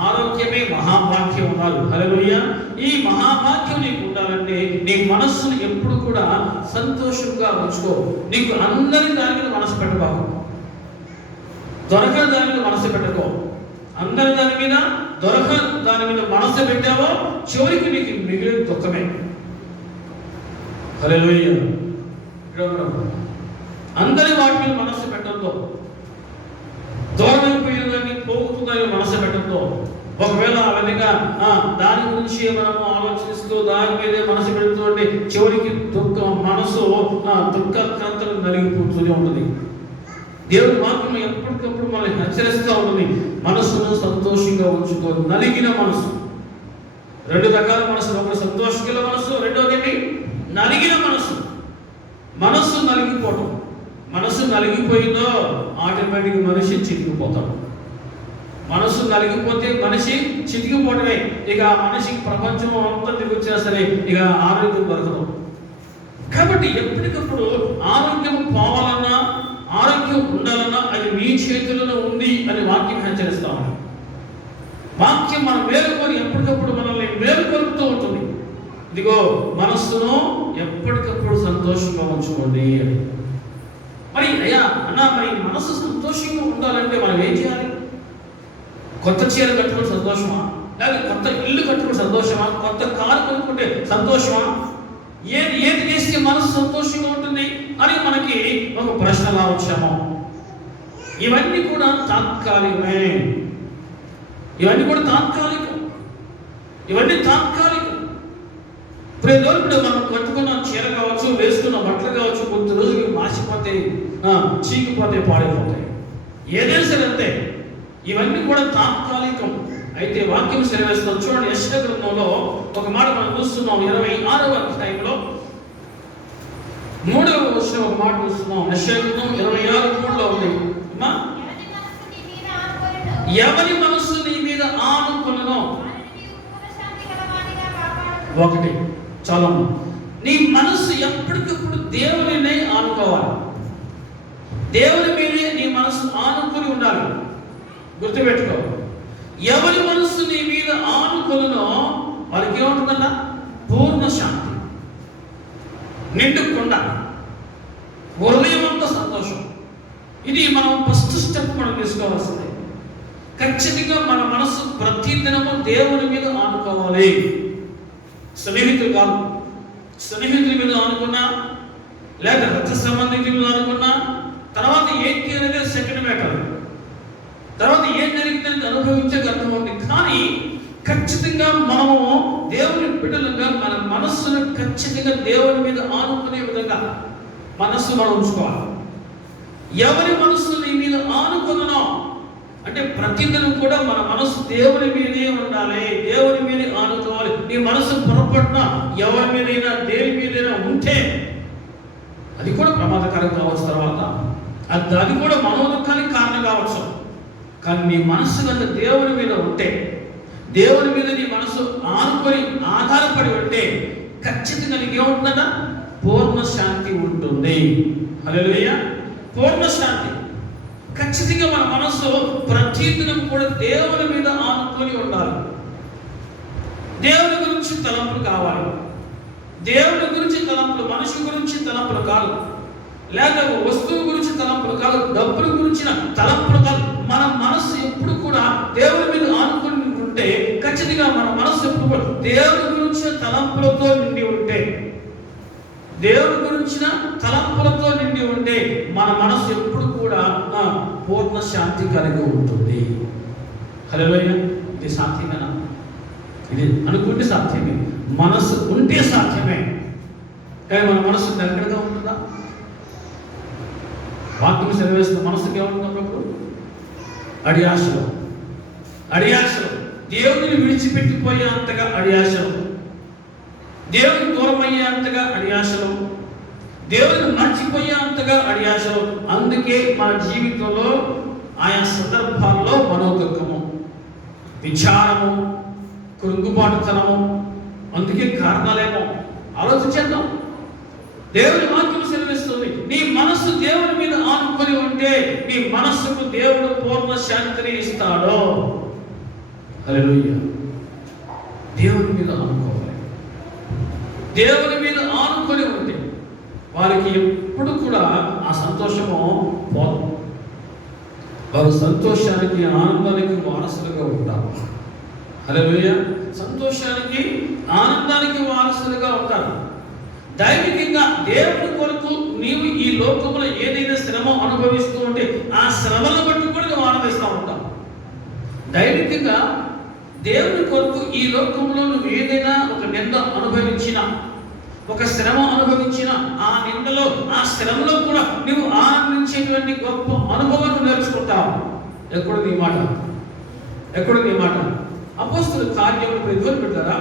ఆరోగ్యమే మహాభాగ్యం ఉన్నారు. హల్లెలూయా. ఈ మహాభాగ్యం నీకు ఉండాలంటే నీ మనస్సును ఎప్పుడు కూడా సంతోషంగా ఉంచుకో. నీకు అందరి దాని మీద మనసు పెట్టుకోకు, దొరకని దాని మీద మనసు పెట్టుకో. అందరి దాని మీద దొరకని దాని మీద మనసు పెట్టావో చివరికి నీకు మిగిలిన దుఃఖమే. హల్లెలూయా. అందరి వాటి మీద మనస్సు పెట్టడంతో, దూరమైపోయినదాన్ని పోగుతుందని మనసు పెట్టడంతో, ఒకవేళ ఆ విధంగా దాని గురించి మనము ఆలోచిస్తూ దాని మీదే మనసు పెడుతుంటే చివరికి మనసు దుఃఖక్రాంతలు నలిగిపోతూనే ఉంటుంది. దేవుని వాక్యం ఎప్పటికప్పుడు మనల్ని హెచ్చరిస్తూ ఉంటుంది, మనసును సంతోషంగా ఉంచుకో. నలిగిన మనసు, రెండు రకాల మనసు, ఒకటి సంతోషంగా మనసు, రెండోది నలిగిన మనసు. మనసు నలిగిపోవటం, మనసు నలిగిపోయిందో ఆటోమేటిక్ మనిషి చితికిపోతాడు. మనసు నలిగిపోతే మనిషి చితికిపోవడమే. ఇక మనిషికి ప్రపంచం అంతా తిరిగొచ్చినా సరే ఇక ఆరోగ్యం దొరకదు. కాబట్టి ఎప్పటికప్పుడు ఆరోగ్యం పోవాలన్నా, ఆరోగ్యం ఉండాలన్నా అది మీ చేతుల్లో ఉంది అని వాక్యం హెచ్చరిస్తాము. వాక్యం మనం మేలుకొని ఎప్పటికప్పుడు మనల్ని మేలుకొలుపుతూ ఉంటుంది. ఇదిగో మనస్సును ఎప్పటికప్పుడు సంతోషంగా ఉంచుకోండి అని. మరి అయ్యా మరి మనసు సంతోషంగా ఉండాలంటే మనం ఏం చేయాలి? కొత్త చీర కట్టుకుని సంతోషమా, లేదా కొత్త ఇల్లు కట్టుకుని సంతోషమా, కొత్త కారు కొనుక్కుంటే సంతోషమా? ఏది చేస్తే మనసు సంతోషంగా ఉంటుంది అని మనకి ఒక ప్రశ్న రావచ్చేమో. ఇవన్నీ కూడా తాత్కాలికమే. ఇవన్నీ కూడా తాత్కాలికం. ఇప్పుడు మనం కట్టుకున్న చీర కావచ్చు, వేసుకున్న బట్టలు కావచ్చు, కొద్ది రోజులకి మార్చిపోతాయి, చీకిపోతాయి, పాడైపోతాయి. ఏదైనా సరే అంతే. ఇవన్నీ కూడా తాత్కాలికం. అయితే వాక్యం సెలవిస్తాం. చూడండి, యెషయా గ్రంథంలో ఒక మాట మనం చూస్తున్నాం. 26వ అధ్యాయంలో 3వ వచనం ఒక మాట చూస్తున్నాం. యెషయా గ్రంథం 26:3లో ఉంది. ఎవరి మనస్సు నీ మీద ఆనుకొనునో, ఒకటి చాలా, నీ మనస్సు ఎప్పటికప్పుడు దేవునినే ఆనుకోవాలి. దేవుని మీదే నీ మనస్సు ఆనుకొని ఉండాలి. గుర్తుపెట్టుకో, ఎవరి మనస్సు నీ మీద ఆనుకొనునో వారికి ఏముంటుందన్న? పూర్ణ శాంతి, నిండుకుండా, హృదయమంతా సంతోషం. ఇది మనం ఫస్ట్ స్టెప్ మనం తీసుకోవాల్సిందే. ఖచ్చితంగా మన మనస్సు ప్రతిదినము దేవుని మీద ఆనుకోవాలి. స్నేహితులు కాదు, స్నేహితుల మీద అనుకున్నా, లేదా రక్త సంబంధికుల మీద అనుకున్నా, తర్వాత ఏంటి అనేది సెకండ్ మ్యాటర్. తర్వాత ఏం జరిగిందని అనుభవించే అర్థమవుతుంది. కానీ ఖచ్చితంగా మనము దేవుని బిడ్డలుగా మన మనస్సును ఖచ్చితంగా దేవుని మీద ఆనుకునే విధంగా మనస్సు మనం ఉంచుకోవాలి. ఎవరి మనస్సు నీ మీద ఆనుకున్నో అంటే ప్రతిదినం కూడా మన మనస్సు దేవుని మీదే ఉండాలి, దేవుని మీదే ఆనుకోవాలి. నీ మనస్సు పొరపాటున ఎవరి మీదైనా దేని మీదైనా ఉంటే అది కూడా ప్రమాదకరం కావచ్చు. తర్వాత అది కూడా మనోదుఖానికి కారణం కావచ్చు. కానీ నీ మనస్సు కనుక దేవుని మీద ఉంటే, దేవుని మీద నీ మనసు ఆనుకొని ఆధారపడి ఉంటే ఖచ్చితంగా నీకు ఏముంటుందట? పూర్ణ శాంతి ఉంటుంది. హల్లెలూయా! పూర్ణ శాంతి. ఖచ్చితంగా మన మనసు ప్రతిదినం కూడా దేవుని మీద ఆనుకొని ఉండాలి. దేవుని గురించి తలంపులు కావాలి. దేవుని గురించి తలంపులు, మనిషి గురించి తలంపులు కాదు, లేక వస్తువు గురించి తలంపులు కాదు, డబ్బుల గురించిన తలంపులు కాదు. మన మనస్సు ఎప్పుడు కూడా దేవుని మీద ఆనుకొని ఉంటే ఖచ్చితంగా మన మనస్సు ఎప్పుడు కూడా దేవుని గురించిన తలంపులతో నిండి ఉంటే, దేవుని గురించిన తలంపులతో నిండి ఉంటే మన మనస్సు ఎప్పుడు కూడా పూర్ణ శాంతి కలిగి ఉంటుంది. హల్లెలూయా! ఇది సాధ్యమేనా? ఇది అనుకుంటే సాధ్యమే, మనస్సు ఉంటే సాధ్యమే. కానీ మన మనస్సు దగ్గరగా ఉంటుందా? వాక్యం సెలవేస్తున్న మనసుకి ఏమంటున్నప్పుడు అడియాశలు, దేవుడిని విడిచిపెట్టిపోయే అంతగా అడియాశలు, దేవుడికి దూరం అయ్యే అంతగా అడియాశలు, దేవుడిని మర్చిపోయే అంతగా అడియాశలు. అందుకే మన జీవితంలో ఆయా సందర్భాల్లో మనోదుఖము, విచారము, కృంగుబాటుతనము. అందుకే కారణాలేమో ఆలోచించేద్దాం. దేవుని వాక్యం సెలవిస్తుంది, నీ మనస్సు దేవుని మీద ఆనుకొని ఉంటే నీ మనస్సుకు దేవుడు పూర్ణ శాంతిని ఇస్తాడు. హల్లెలూయా! దేవుని మీద ఆనుకోవాలి. దేవుని మీద ఆనుకొని ఉంటే వారికి ఎప్పుడు కూడా ఆ సంతోషము పోదు. వారు సంతోషానికి, ఆనందానికి వారసులుగా ఉంటారు. హల్లెలూయా! సంతోషానికి, ఆనందానికి వారసులుగా ఉంటారు. దైవికంగా దేవుని కొరకు నీవు ఈ లోకంలో ఏదైనా శ్రమ అనుభవిస్తూ ఉంటే ఆ శ్రమను బట్టి కూడా నువ్వు ఆనందిస్తూ ఉంటావు. దైవికంగా దేవుని కొరకు ఈ లోకంలో నువ్వు ఏదైనా ఒక నింద అనుభవించిన, ఒక శ్రమ అనుభవించిన, ఆ నిందలో ఆ శ్రమలో కూడా నువ్వు ఆనందించేటువంటి గొప్ప అనుభవాన్ని నేర్చుకుంటావు. ఎక్కడ నీ మాట? ఎక్కడ నీ మాట? అపోస్తుల కార్యములు ఎదురు పెట్టారా?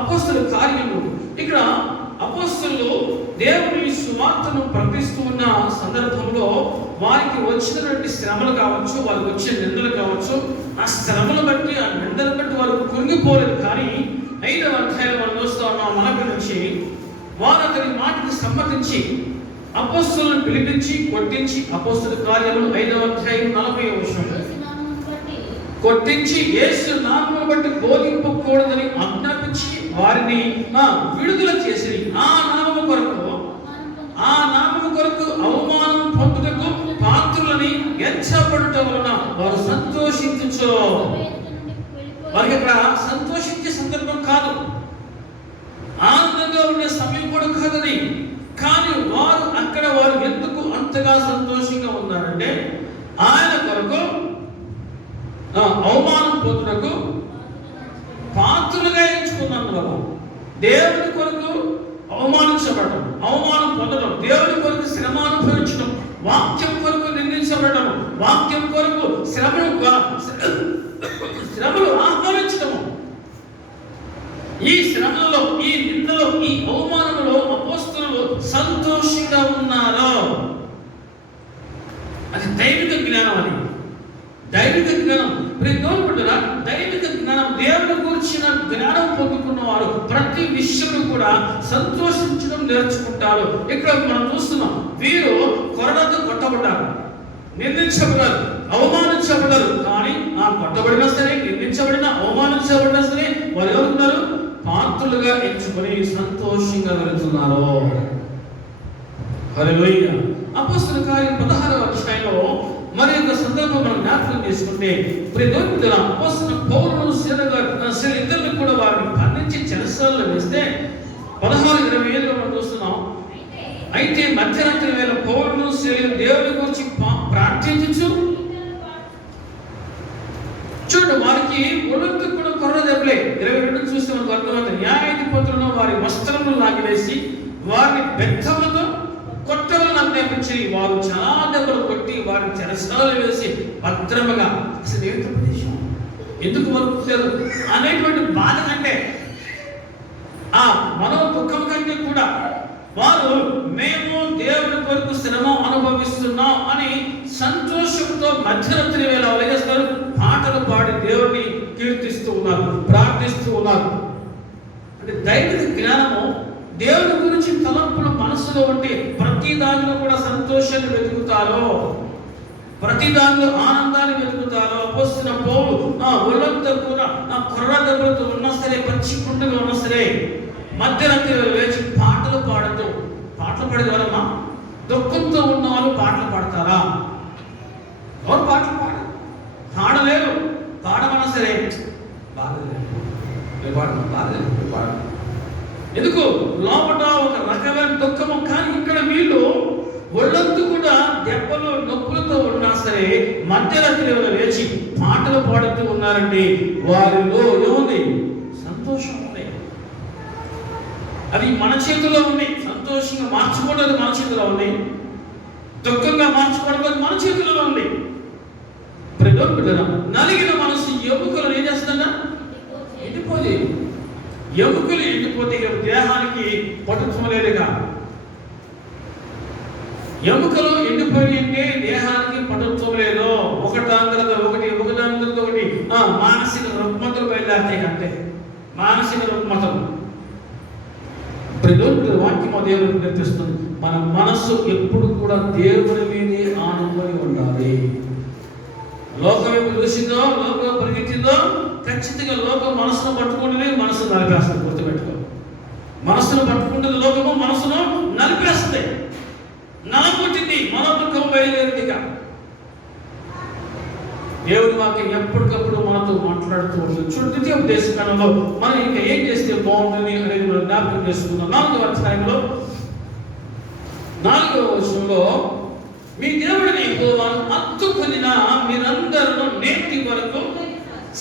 అపోస్తుల కార్యములు ఇక్కడ అపోస్తులు దేవుని సువార్తను ప్రకటిస్తూ ఉన్న సందర్భంలో వారికి వచ్చినటువంటి శ్రమలు కావచ్చు, వారికి వచ్చే నిందలు కావచ్చు, ఆ శ్రమను బట్టి ఆ నిందలు బట్టి వారు కృంగిపోలేదు. కానీ 5వ అధ్యాయంలో మనం చూస్తా ఉన్నాం, మనకి నుంచి వారు అతని మాటకు సమ్మతించి అపోస్తులను పిలిపించి కొట్టించి, అపోస్తుల కార్యములు 5వ అధ్యాయం 40వ వచనం, కొట్టించి యేసు నామమును బట్టి బోధింపకూడదని ఆజ్ఞాపించి వారిని విడుదల చేసి ఆ నామము కొరకు అవమానం పొందుటకు పాత్రులని ఎంచబడటం వలన వారు సంతోషించు. వారికి అక్కడ సంతోషించే సందర్భం కాదు, ఆనందంగా ఉండే సమయం కూడా కాదని. కానీ వారు ఎందుకు అంతగా సంతోషంగా ఉన్నారంటే ఆయన కొరకు అవమానం పొందుటకు పాత్రులుగా ఎంచుకున్నాను. దేవుని కొరకు అవమానించబడటం, అవమానం పొందడం, దేవుని కొరకు శ్రమ అనుభవించడం, వాక్యం కొరకు నిందించబడటం, వాక్యం కొరకు శ్రమలు ఆహ్వానించడము, ఈ శ్రమలలో, ఈ నిందలో, ఈ అవమానంలో అపోస్తలులు సంతోషంగా ఉన్నారు. అది దైవిక జ్ఞానం. అది దైవిక జ్ఞానం. దైవిక జ్ఞానం, దేవుని గురించిన జ్ఞానం పొందుకున్న వారు ప్రతి విషయంలో కూడా సంతోషించడం నేర్చుకుంటారు. ఇక్కడ మనం చూస్తున్నాం, వీరు కొరడాతో కొట్టబడ్డారు, నిందించబడ్డారు, అవమానించబడ్డారు. కానీ ఆ కొట్టబడినా సరే, నిందించబడినా, అవమానించబడినా సరే వారు ఎవరున్నారు? పాత్రులుగా ఎంచుకొని సంతోషంగా వెళుతున్నారు. హల్లెలూయా. అపోస్తలుల కార్యం 16వ అధ్యాయంలో మరి యొక్క సందర్భం మనం జ్ఞాపకం చేసుకుంటే, అపోస్తలులు పౌలును ఇద్దరిని కూడా వారిని బంధించి చెరసాలలో వేస్తే 16:27 మనం చూస్తున్నాం. అయితే మధ్యరాత్రి వేళ పౌలును శీలను దేవుని గురించి ప్రార్థించు. చూడండి, వారికి ఒళ్ళంతా కూడా కొర్ర దెబ్బలే. 22 చూస్తే మనకు అర్థమవుతుంది. న్యాయాధిపతులను వారి వస్త్రములు లాగివేసి వారిని బెత్తములతో కొట్టవలను ఆజ్ఞాపించి వారు చాలా దెబ్బలు కొట్టి వారిని చెరసాలలో వేసి భద్రముగా, అసలు ఏం తప్పదేశం, ఎందుకు వరుకుతారు అనేటువంటి బాధ కంటే, ఆ మనో దుఃఖం కంటే కూడా వారు మేము దేవుని కొరకు శ్రమ అనుభవిస్తున్నాం అని సంతోషంతో మధ్యరాత్రి వేళ వదిలేస్తారు, పాటలు పాడి దేవుడిని కీర్తిస్తూ ఉన్నారు, ప్రార్థిస్తూ ఉన్నారు. అంటే దైవిక జ్ఞానము, దేవుని గురించి తలంపులు మనసులో ఉంటే ప్రతి దానిలో కూడా సంతోషాన్ని వెతుకుతారో, ప్రతి దానిలో ఆనందాన్ని వెతుకుతారో. అపోస్తలుల పౌలు ఒళ్ళంతా కూడా కొర్ర దెబ్బలతో ఉన్నా సరే, పచ్చి కుండగా ఉన్నా సరే, మధ్యరాత్రి వేచి పాటలు పాడుతూ, పాటలు పాడేవారమ్మా, దుఃఖంతో ఉన్న వాళ్ళు పాటలు పాడతారా? ఎవరు పాటలు పాడలేరు. పాడమన్నా సరే బాధలేదు. ఎందుకు? లోపల ఒక రకమైన దుఃఖము. కానీ ఇక్కడ వీళ్ళు ఒళ్ళంతా కూడా దెబ్బలు నొప్పులతో ఉన్నా సరే మధ్యరాత్రి లేచి పాటలు పాడుతూ ఉన్నారండి. వారిలో ఏముంది? సంతోషం ఉంది. అది మన చేతిలో ఉంది. సంతోషంగా మార్చుకోవడం మన చేతిలో ఉంది, దుఃఖంగా మార్చుకోవడం మన చేతిలో ఉంది. నలిగిన మనసు ఎముకలు ఏం చేస్తుందా? ఎండిపోయి. ఎముకలు ఎండిపోతే దేహానికి పటుత్వం లేదుగా. ఎముకలు ఎండిపోయి అంటే దేహానికి పటుత్వం లేదు. ఒకదానితో ఒకటి మానసిక రుగ్మతలు బయలుదేరుతాయి. అంటే మానసిక రుగ్మతలు వాక్యం దేవుడికి నిర్దిస్తుంది. మన మనస్సు ఎప్పుడు కూడా దేవుని మీదే ఆనుకొని ఉండాలి. లోకం వైపు చూసిందో, లోకం పరిగెత్తిందో, ఖచ్చితంగా లోకం మనసును పట్టుకుంటేనే మనసును నలిపేస్తుంది. గుర్తుపెట్టుకో, మనసును పట్టుకుంటుంది లోకము, మనసును నలిపేస్తుంది, నలగొట్టింది, మనోదుఃఖం బయలుదేరింది. దేవుడి వాక్యం ఎప్పటికప్పుడు మనతో మాట్లాడుతూ ఉంటుంది. చూడు, ద్వితీయోపదేశ కాలంలో మనం ఇంకా ఏం చేస్తే బాగుంటుంది అనేది మనం జ్ఞాపకం చేసుకుందాం. 4వ అధ్యాయంలో 4వ వచనంలో మీ దేవుడిని యెహోవాను హత్తుకొనిన మీరందరూ నేటి వరకు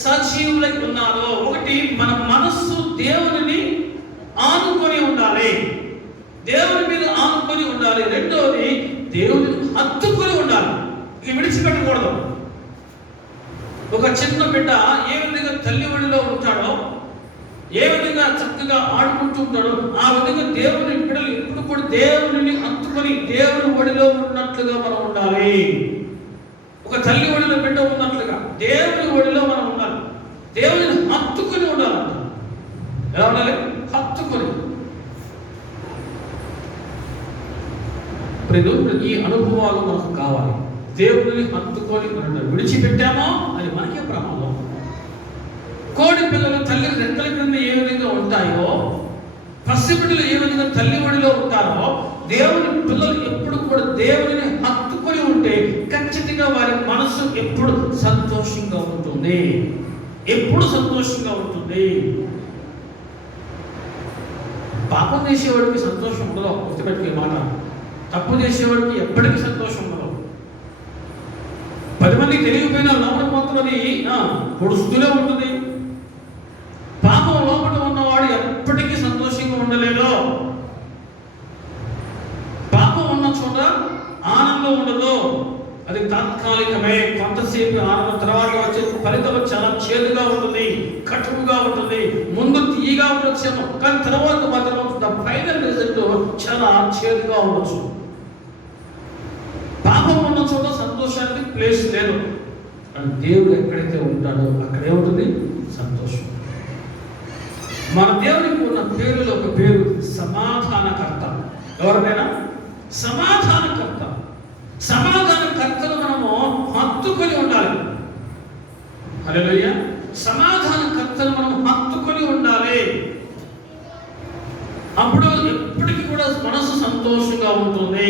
సజీవులై ఉన్నారు. ఒకటి, మన మనస్సు దేవుని ఆనుకొని ఉండాలి, దేవుని మీద ఆనుకొని ఉండాలి. రెండవది, దేవుని హత్తుకొని ఉండాలి, ఇక విడిచిపెట్టకూడదు. ఒక చిన్న బిడ్డ ఏ విధంగా తల్లి ఒడిలో ఉంటాడో, ఏ విధంగా చక్కగా ఆడుకుంటూ ఉంటాడో, ఆ విధంగా దేవుని బిడ్డలు ఎప్పుడు కూడా దేవుని హత్తుకొని దేవుని ఒడిలో ఉన్నట్లుగా మనం ఉండాలి. ఒక తల్లి ఒడిలో బిడ్డ ఉన్నట్లుగా దేవుని ఒడిలో మనం ఉండాలి, దేవుని హత్తుకొని ఉండాలంట. ఎలా ఉండాలి? హత్తుకొని. ఈ అనుభవాలు మనకు కావాలి. దేవుడిని హత్తుకొని ఉంటాడు. విడిచిపెట్టామో అది మనకే ప్రమాదం. కోడి పిల్లలు తల్లి రెక్కల క్రింద ఏ విధంగా ఉంటాయో, పసిబిడ్డలు ఏ విధంగా తల్లి ఒడిలో ఉంటారో, దేవుని పిల్లలు ఎప్పుడు కూడా దేవుని హత్తుకొని ఉంటే ఖచ్చితంగా వారి మనసు ఎప్పుడు సంతోషంగా ఉంటుంది, ఎప్పుడు సంతోషంగా ఉంటుంది. పాపం చేసేవాడికి సంతోషం ఉండదు, గుర్తుపెట్టుకునే మాట. తప్పు చేసేవాడికి ఎప్పటికీ సంతోషం ఉండదు. 10 మందికి తెలియకపోయినా లోపల మాత్రం అది పొడుస్తూనే ఉంటుంది. పాపం లోపల ఉన్నవాడు ఎప్పటికీ సంతోషంగా ఉండలేడు. పాపం ఉన్న చోట ఆనందం ఉండదు. అది తాత్కాలికమే, కొంతసేపు ఆనందం, తర్వాత వచ్చే ఫలితం చాలా చేదుగా ఉంటుంది, కటువుగా ఉంటుంది. ముందు తీయగా ఉండొచ్చేమో, కానీ తర్వాత మాత్రం ఫైనల్ రిజల్ట్ చాలా చేదుగా ఉండొచ్చు. పాపం ఉన్న చోట సంతోషానికి ప్లేస్ లేదు. కానీ దేవుడు ఎక్కడైతే ఉంటాడో అక్కడే ఉంటుంది సంతోషం. మన దేవునికి ఉన్న పేరులో ఒక పేరు సమాధానకర్త. ఎవరినైనా సమాధానకర్త. సమాధానకర్తను మనము హత్తుకొని ఉండాలి. హల్లెలూయా. సమాధానకర్తను మనం హత్తుకొని ఉండాలి. అప్పుడు ఎప్పటికీ కూడా మనసు సంతోషంగా ఉంటుంది.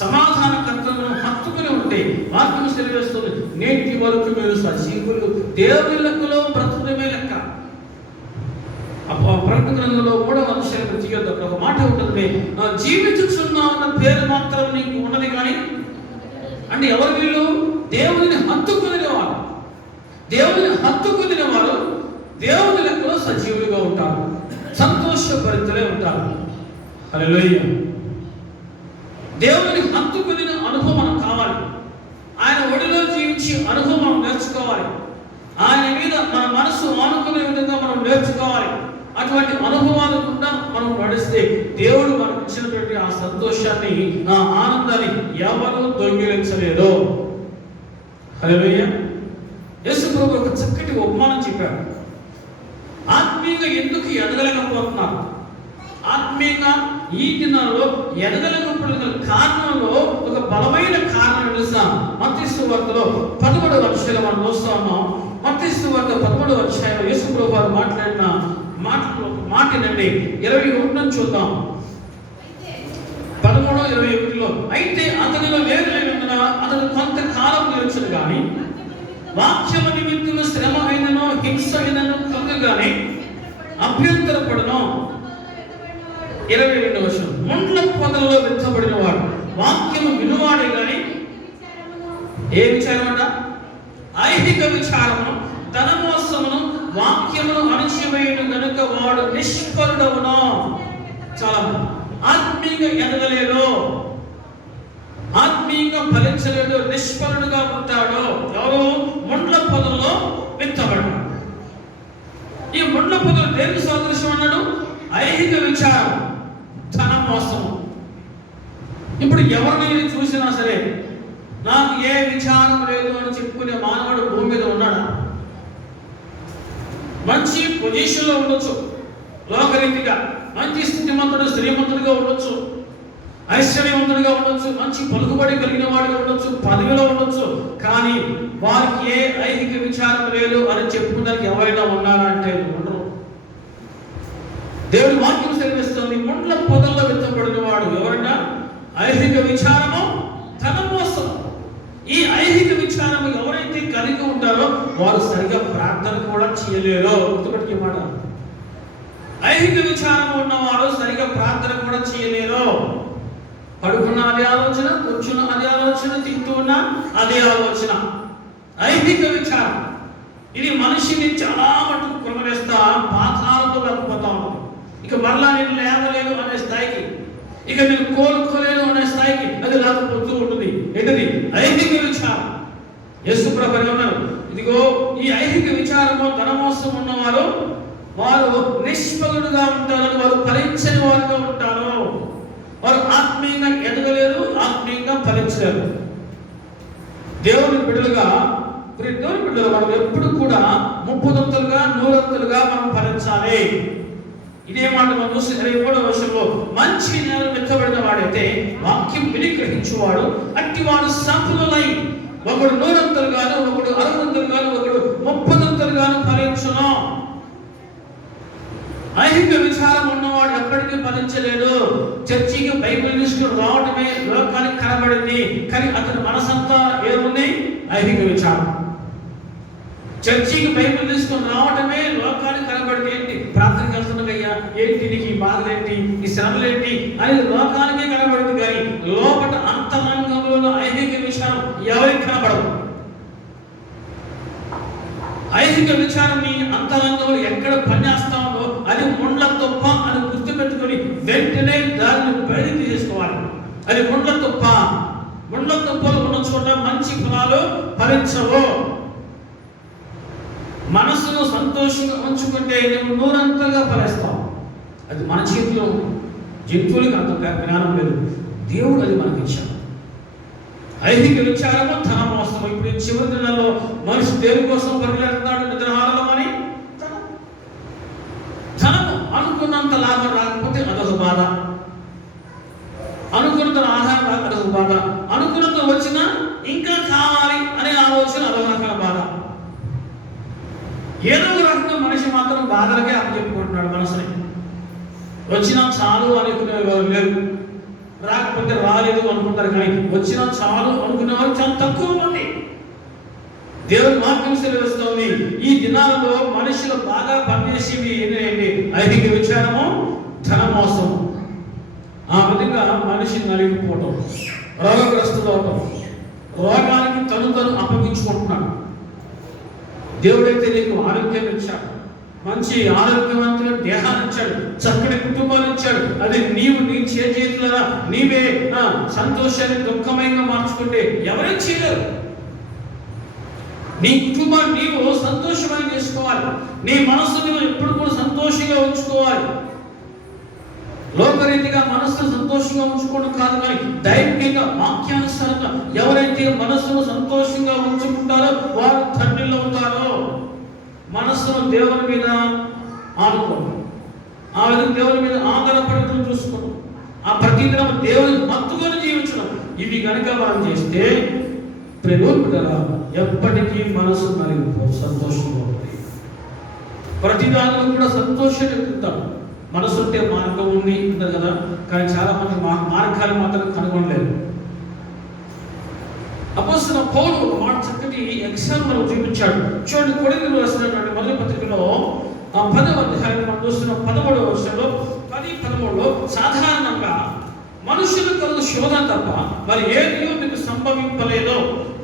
సమాధానకర్తను హత్తుకొని ఉంటే వాక్యం సెలవిస్తుంది, నేటి వరకు మీరు సజీవులు, దేవుని లెక్కలో బ్రతుకునే లెక్క. ప్రకటన గ్రంథంలో 3వ అధ్యాయం ఒక మాట ఉంటుంది, జీవించుచున్నా అన్న పేరు మాత్రం నీకు ఉన్నది కానీ. అంటే ఎవరు వీళ్ళు? దేవుని హత్తుకునే వారు. దేవుని హత్తుకునే వారు దేవుని లెక్కలో సజీవులుగా ఉంటారు, సంతోషభరితులై ఉంటారు. హల్లెలూయా. దేవుని హత్తుకునే అనుభవం మనకు కావాలి. ఆయన ఒడిలో జీవించి అనుభవం మనం నేర్చుకోవాలి. ఆయన మీద మన మనసు ఆనుకునే విధంగా మనం నేర్చుకోవాలి. అటువంటి అనుభవాలు కూడా మనం నడిస్తే దేవుడు మనకు ఇచ్చినటువంటి ఆ సంతోషాన్ని, ఆ ఆనందాన్ని ఎవరు దొంగిలించలేదు. హల్లెలూయా. యేసు ప్రభువు ఒక చక్కటి ఉపమానం చెప్పాడు. ఆత్మీయంగా ఎందుకు ఎదగలేకపోతున్నారు? ఆత్మీయంగా ఈ దినాల్లో ఎదగలేకపోతున్న కారణంలో ఒక బలమైన కారణం తెలుసా? మత్తయి సువార్తలో 13వ అధ్యాయం మనం చూస్తా ఉన్నాం. మత్తయి సువార్త 13వ అధ్యాయంలో యేసు ప్రభువు వారు మాట్లాడిన మాటనండి 21 నుంచి చూద్దాం. 13:21లో, అయితే అతనిలో వేరు లేనందున అతను కొంతకాలం నిలిచను కానీ వాక్యము నిమిత్తము శ్రమ అయినను హింస అయినను కలుగగానే అభ్యంతరపడను. 22వ వచనం, ముండ్ల పొదలలో విత్తబడిన వాడు వాక్యము వినువాడే గాని ఏ విచారం అంట? ఐహిక విచారమును ధనమోసమును వాక్యమును అణచివేయును గనుక వాడు నిష్ఫలుడవును. చాలా ఆత్మీయంగా ఎదగలేడు, ఆత్మీయంగా ఫలించలేడు, నిష్ఫలుడుగా ఉంటాడు. ఎవరు? ముండ్ల పొదల్లో విత్తబడ్డాడు. ఈ ముండ్ల పొదలు దేనికి సాదృశ్యం అన్నాడు? ఐహిక విచారం, ధనం మోసం. ఇప్పుడు ఎవరిని చూసినా సరే నాకు ఏ విచారం లేదు అని చెప్పుకునే మానవుడు భూమి మీద ఉన్నాడా? మంచి పొజిషన్లో ఉండొచ్చు, లోకరీతిగా మంచి స్థితిమంతుడు, శ్రీమంతుడిగా ఉండొచ్చు, ఐశ్వర్యవంతుడిగా ఉండొచ్చు, మంచి పలుకుబడి కలిగిన వాడిగా ఉండొచ్చు, పదవిలో ఉండొచ్చు. కానీ వారికి ఏ ఐహిక విచారం లేదు అని చెప్పుకోవడానికి ఎవరైనా ఉన్నారా అంటే ఉండరు. దేవుడి వాక్యం సెలవిస్తుంది, ముండ్ల పొదల్లో విత్తబడిన వాడు ఎవరైనా ఐహిక విచారము, ధనమోసం. ఈ ఐహిక విచారము ఎవరైతే కలిగి ఉంటారో వారు సరిగా ప్రార్థన కూడా చేయలేరు. గుర్తుపెట్టుకే మాట. ఐహిక విచారం ఉన్నవారు సరిగా ప్రార్థన కూడా చేయలేరు. పడుకున్న అదే ఆలోచన, కూర్చున్న అదే ఆలోచన, తింటూ ఉన్న అదే ఆలోచన. ఐహిక విచారం ఇది మనిషిని చాలా మటుకు కొనవేస్తా పాతాలతో లేకపోతా ఉంటుంది. ఇక మరలా నేను లేవలేను అనే స్థాయికి, ఇక నేను కోలుకోలేను అనే స్థాయికి అది లేకపోతూ ఉంటుంది. ఏంటది? ఐహిక విచారం. యేసు ప్రభువు అన్నారు, ఇదిగో ఈ ఐహిక విచారము ధనమోసం ఉన్నవారు వారు నిష్ఫలుడుగా ఉంటారు, వారు ఫలించని వారుగా ఉంటారు. వారు ఆత్మీయంగా ఎదగలేరు, ఆత్మీయంగా ఫలించలేరు. దేవుని బిడ్డలుగా మనం ఎప్పుడు కూడా 30 100 మనం ఫలించాలి. ఇదే మాట మనం చూసి 23వ వచనంలో, మంచి నేల మెత్తబడిన వాడైతే వాక్యం విని గ్రహించువాడు అట్టి వాడు సంపన్నులై ఒకడు 100 ఒకడు 60 ఒకడు 30 ఫలించును. ఐహిక విచారం ఉన్నవాడు ఎప్పటికీ ఫలించలేడు. చర్చికి బైబిల్ తీసుకుని రావడమే లోకానికి కనబడింది, కానీ అతని మనసంతా ఏముంది? ఐహిక విచారం. చర్చికి బైబిల్ తీసుకుని రావడమే లోకానికి కనబడింది. ఏంటి? ప్రార్థనకి వెళ్తున్నాయ్యా, ఏంటి నీకు ఈ బాధలేంటి, ఈ శ్రమలేంటి అనేది లోకానికే కనబడింది, కానీ లోపల అంతరంగంలో ఐహిక విచారం ఎవరికి కనబడదు. ఐహిక విచారం నీ అంతరంగంలో ఎక్కడ పనిచేస్తామో అది ముండ్ల తుప్ప అని గుర్తుపెట్టుకొని వెంటనే దాన్ని బయటికి తీసుకోవాలి. అది ముండ్ల తుప్ప. ముండ్ల తుప్పలు ఉన్న చోట మంచి ఫలాలు ఫలించవు. మనసును సంతోషంగా ఉంచుకుంటే నువ్వు 100 ఫలిస్తావు. అది మన చేతిలో. జంతువులకు అంత జ్ఞానం లేదు, దేవుడు అది మనకి ఇచ్చాడు. ఐహిక విచారము ధనమోసం. ఇప్పుడు చివరి దినాల్లో మనిషి దేని కోసం పరిగెడుతున్నాడు? నిద్రహారమని. ధనము అనుకున్నంత లాభం రాకపోతే అదొక బాధ, అనుకున్నంత ఆహారం రాక అదొక బాధ, అనుకున్నంత వచ్చినా ఇంకా కావాలి అనే ఆలోచన అదొక రకమైన బాధ. ఏదో ఒక రకంగా మనిషి మాత్రం బాధలకే అప్పచెప్పుకుంటున్నాడు మనసుని. వచ్చినా చాలు అనుకునేవారు లేరు, రాకపోతే రాలేదు అనుకుంటారు, కానీ వచ్చినా చాలు అనుకునే వారు చాలా తక్కువ మంది. దేవుని వాక్యం సెలవిస్తోంది, ఈ దినాలలో మనుషులు బాగా పనిచేసేవి ఏంటంటే ఐహిక విచారము, ధనమోసము. ఆ విధంగా మనిషి నలిగిపోవటం, రోగగ్రస్తులు అవటం, రోగానికి తను అప్పగించుకుంటున్నాడు. దేవుడైతే నీకు ఆరోగ్యం ఇచ్చాడు, మంచి ఆరోగ్యవంతుల దేహాన్ని ఇచ్చాడు, చక్కటి కుటుంబాలు ఇచ్చాడు. అది నీవు నీ చేతుల నీవే సంతోషాన్ని దుఃఖమయంగా మార్చుకుంటే ఎవరేం చేయలేరు. నీ కుటుంబాన్ని నీవు సంతోషమని చేసుకోవాలి. నీ మనస్సు నీవు ఎప్పుడు కూడా సంతోషంగా ఉంచుకోవాలి. లోకరీతిగా మనస్సు సంతోషంగా ఉంచుకోవడం కాదు, కానీ దైవికంగా వాక్యానుసారంగా ఎవరైతే మనస్సును సంతోషంగా ఉంచుకుంటారో వారు తండ్రిలో అవుతారో. మనస్సును దేవుని మీద ఆనుకోండి, ఆ విధంగా దేవుని మీద ఆధారపడటం చూసుకోండి. ఆ ప్రతిదినం దేవుని మత్తుకొని జీవించడం, ఇవి కనుక మనం చేస్తే ప్రేమికులరా ఎప్పటికీ మనసు మరియు సంతోషంగా ఉంటుంది. ప్రతిదానిలో కూడా సంతోషాన్ని వెతుకుతాం. మనసు ఉంటే మార్గం ఉంది అంటారు కదా, కానీ చాలా మంది మార్గాలు మాత్రం కనుగొనలేదు. అపోస్తలుడైన పౌలు ఒక మాట చక్కటి ఎగ్జాంపుల్ చూపించాడు. చూడండి, కొరింథీయులకు రాసినటువంటి మొదటి పత్రికలో 10వ అధ్యాయం మనం చూస్తున్న 13వ వచనంలో 10-13లో సాధారణంగా మనుషులు కలుగు శోధన తప్ప మరి ఏది మీకు సంభవింపలేదో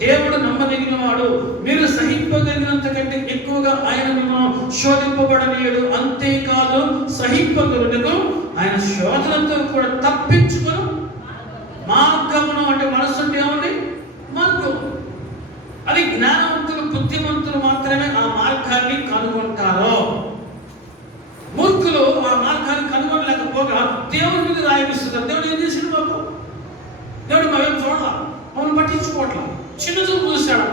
దేవుడు నమ్మదగిన వాడు, మీరు సహింపగలిగినంత కంటే ఎక్కువగా ఆయన మిమ్మల్ని శోధింపబడనీయడు. అంతేకాదు సహింపగలుగుటకు ఆయన శోధనతో కూడా తప్పించుకుని మార్గమును, అంటే మనసు అంటే ఏమండి? మార్గం. అది జ్ఞానవంతులు బుద్ధిమంతులు మాత్రమే ఆ మార్గాన్ని కనుగొంటారు. మూర్ఖులు ఆ మార్గాన్ని కనుగొనలేకపోగా దేవుడి మీద రాయిస్తున్నారు. దేవుడు ఏం చేసిండు మాకు? దేవుడు మేము చూడాల, మమ్మల్ని పట్టించుకోవట్లా, చిన్న చూపు చూశాడు.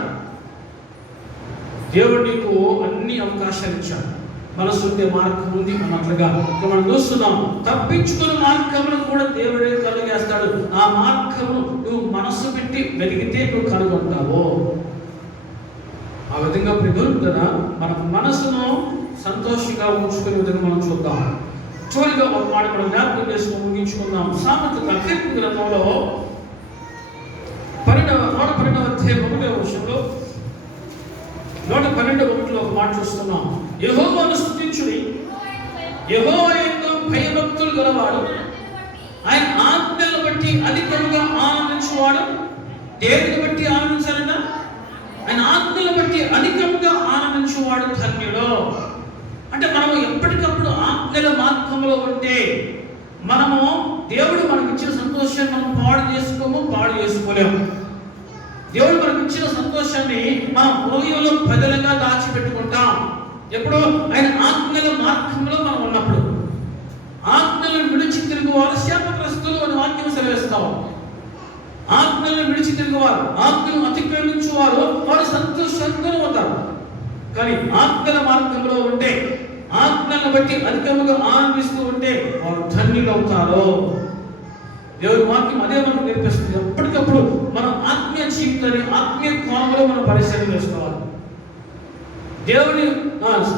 దేవుడు నీకు అన్ని అవకాశాలు ఇచ్చాడు. మనసు ఉంటే మార్గం ఉంది అన్నట్లుగా మనం చూస్తున్నాం. తప్పించుకున్న మార్గమును కూడా దేవుడే కలుగేస్తాడు. ఆ మార్గము నువ్వు మనస్సు పెట్టి వెతికితే నువ్వు కనుగొంటావు. ఆ విధంగా ప్రియులారా మన మనసును సంతోషంగా ఉంచుకునే విధంగా మనం చూద్దాం. చివరిగా ఒక మాట మనం జ్ఞాపకం చేసుకుని ముగించుకుందాం. సామెతల కీర్తన గ్రంథంలో 112వ అధ్యాయం 1వ వచనంలో 112:1 ఒక మాట చూస్తున్నాం. యెహోవాను స్తుతించుడి, యెహోవా యందు భయభక్తులు గలవాడు ఆయన ఆజ్ఞలను బట్టి అధికంగా ఆనందించేవాడు. దేనిని బట్టి ఆనందించాలన్న? ఆయన ఆజ్ఞలను బట్టి అధికంగా ఆనందించేవాడు ధన్యుడు. అంటే మనము ఎప్పటికప్పుడు ఆజ్ఞల మార్గంలో ఉంటే మనము దేవుడు మనకి ఇచ్చిన సంతోషాన్ని మనం పాడు చేసుకోలేము. దేవుడు మనకి ఇచ్చిన సంతోషాన్ని మన హృదయంలో బదలంగా దాచిపెట్టుకుంటాం. ఎప్పుడు ఆయన ఆజ్ఞల మార్గంలో మనం ఉన్నప్పుడు. ఆజ్ఞలను విడిచి తిరుగువారు శాపగ్రస్తులు అని వాక్యం సెలవిస్తాం. ఆజ్ఞలను విడిచి తిరుగువారు, ఆజ్ఞను అతిక్రమించువారు వారు సంతోషంగా అవుతారు. కానీ ఆజ్ఞల మార్గంలో ఉంటే, ఆజ్ఞలను బట్టి అధికంగా ఆనందిస్తూ ఉంటే వారు ధన్యులు అవుతారు. దేవుని వాక్యం అదే మనకు నేర్పిస్తుంది. ఎప్పటికప్పుడు మనం ఆత్మీయ జీవితాన్ని ఆత్మీయ కోణంలో మనం పరిశీలన చేసుకోవాలి. దేవుని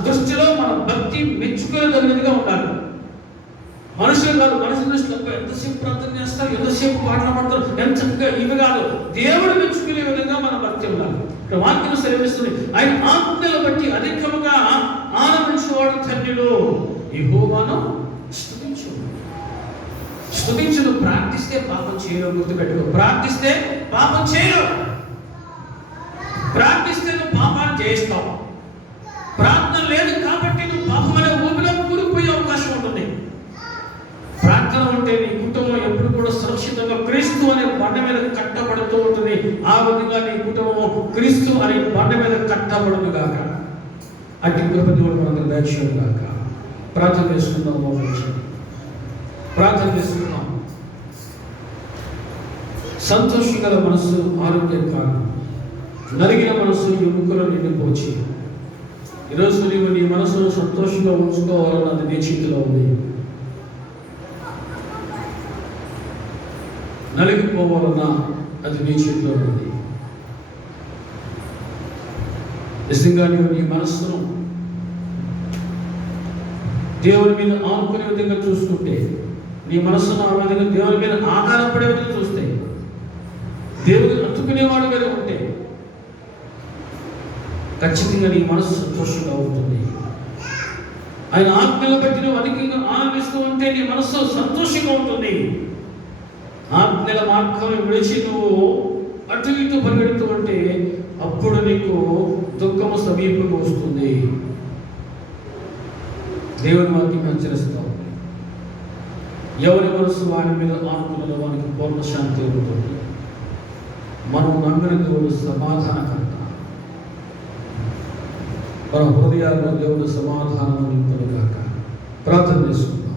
దృష్టిలో మన భక్తి మెచ్చుకోదగినదిగా ఉండాలి. మనుషులు కాదు, మనుషుల దృష్టిలో ఎంతసేపు ప్రార్థన చేస్తారు, ఎంతసేపు పాటలు పాడతారు, ఎంత చక్కగా ఇవి కాదు. దేవుడు మెచ్చుకునే విధంగా మన భక్తి ఉండాలి. ఇక్కడ వాక్యం సెలవిస్తుంది, ఆయన ఆజ్ఞలు బట్టి అధికముగా ఆనందించేవాడు ధన్యుడు. యెహోవాను స్తుతించు. స్తుతించును. ప్రార్థిస్తే పాపం చేయరు. గుర్తుపెట్టుకో, ప్రార్థిస్తే పాపం చేయరు. ప్రార్థిస్తే నువ్వు పాపాన్ని జయిస్తావు. ప్రార్థన లేదు కాబట్టి నువ్వు పాపమనే ఊపిలో కూలిపోయే అవకాశం ఉంటుంది. ప్రార్థన ఉంటే నీ కుటుంబం ఎప్పుడు కూడా సురక్షితంగా క్రీస్తు అనే బండ మీద కట్టబడుతూ ఉంటుంది. ఆ విధంగా నీ కుటుంబం క్రీస్తు అనే బండ మీద కట్టబడును గాక. అట్టి కృప దేవుడు మనందరూ దయచేయును గాక. ప్రార్థన చేసుకుందాం. ప్రార్థన చేసుకుందాం. సంతోషం గల మనస్సు ఆరోగ్యం కాదు, నలిగిన మనస్సు ఎముకలు నిండిపోచి. ఈరోజు నీవు నీ మనసును సంతోషంగా ఉంచుకోవాలన్నది నీ చేతిలో ఉంది. నలిగిపోవాలన్నా అది నీ చేతిలో ఉంది. నిజంగా నీవు నీ మనస్సును దేవుని మీద ఆనుకునే విధంగా చూసుకుంటే, నీ మనస్సును ఆ విధంగా దేవుని మీద ఆధారపడే విధంగా చూస్తే, దేవుని అతుకునేవాడు మీద ఉంటే ఖచ్చితంగా నీ మనసు సంతోషంగా ఉంటుంది. ఆయన ఆజ్ఞలు బట్టి నువ్వు అధికంగా ఆనందిస్తూ ఉంటే నీ మనస్సు సంతోషంగా ఉంటుంది. ఆజ్ఞల మార్గం విడిచి నువ్వు అటు ఇటు పరిగెడుతూ ఉంటే అప్పుడు నీకు దుఃఖము సమీపంగా వస్తుంది. దేవుని వాక్యం హెచ్చరిస్తూ ఉంది, ఎవరి మనసు వారి మీద ఆనుకున్నదో వానికి పూర్ణ శాంతి ఉంటుంది. మనం నమ్మిన దేవుడు సమాధానకర్త. మన హృదయాల్లో దేవుడు సమాధానం నింపునుగాక. ప్రార్థన చేసుకుందాం.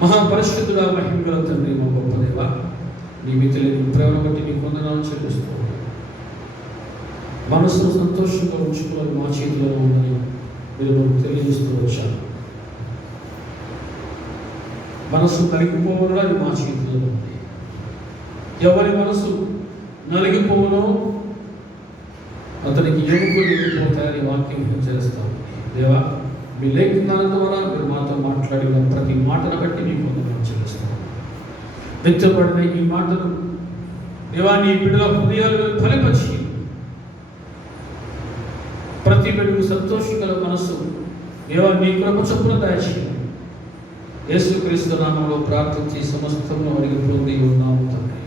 మహాపరిశుద్ధుడా, మహిమగల తండ్రి, మా గొప్ప దేవ, నీ మితిలేని ప్రేమను బట్టి నీ వందనాలు చెల్లిస్తూ మనసును సంతోషంగా ఉంచుకోవాలి మా చేతిలో ఉందని మీరు తెలియజేస్తూ వచ్చారు. మనసు నలిగిపోవడం అది మా చేతిలో ఉంది. ఎవరి మనసు నలిగిపోవనో అతనికి ఎముకలు నిండిపోతాయని వాక్యం హెచ్చరిస్తాం. దేవా, మీ లేఖనాల ద్వారా మీరు మాతో మాట్లాడిన ప్రతి మాటను బట్టి మీకు వందనాలు చెల్లిస్తాం. వెచ్చబడిన ఈ మాటను దేవా నీ బిడ్డల హృదయాలను ఫలించి ప్రతి బిడ్డకు సంతోషంగా మనస్సు దేవా నీ కృప చొప్పున దయచేయండి. యేసుక్రీస్తు నామములో ప్రార్థించి సమస్తంలో అడిగి పొంది ఉన్నాము తండ్రి.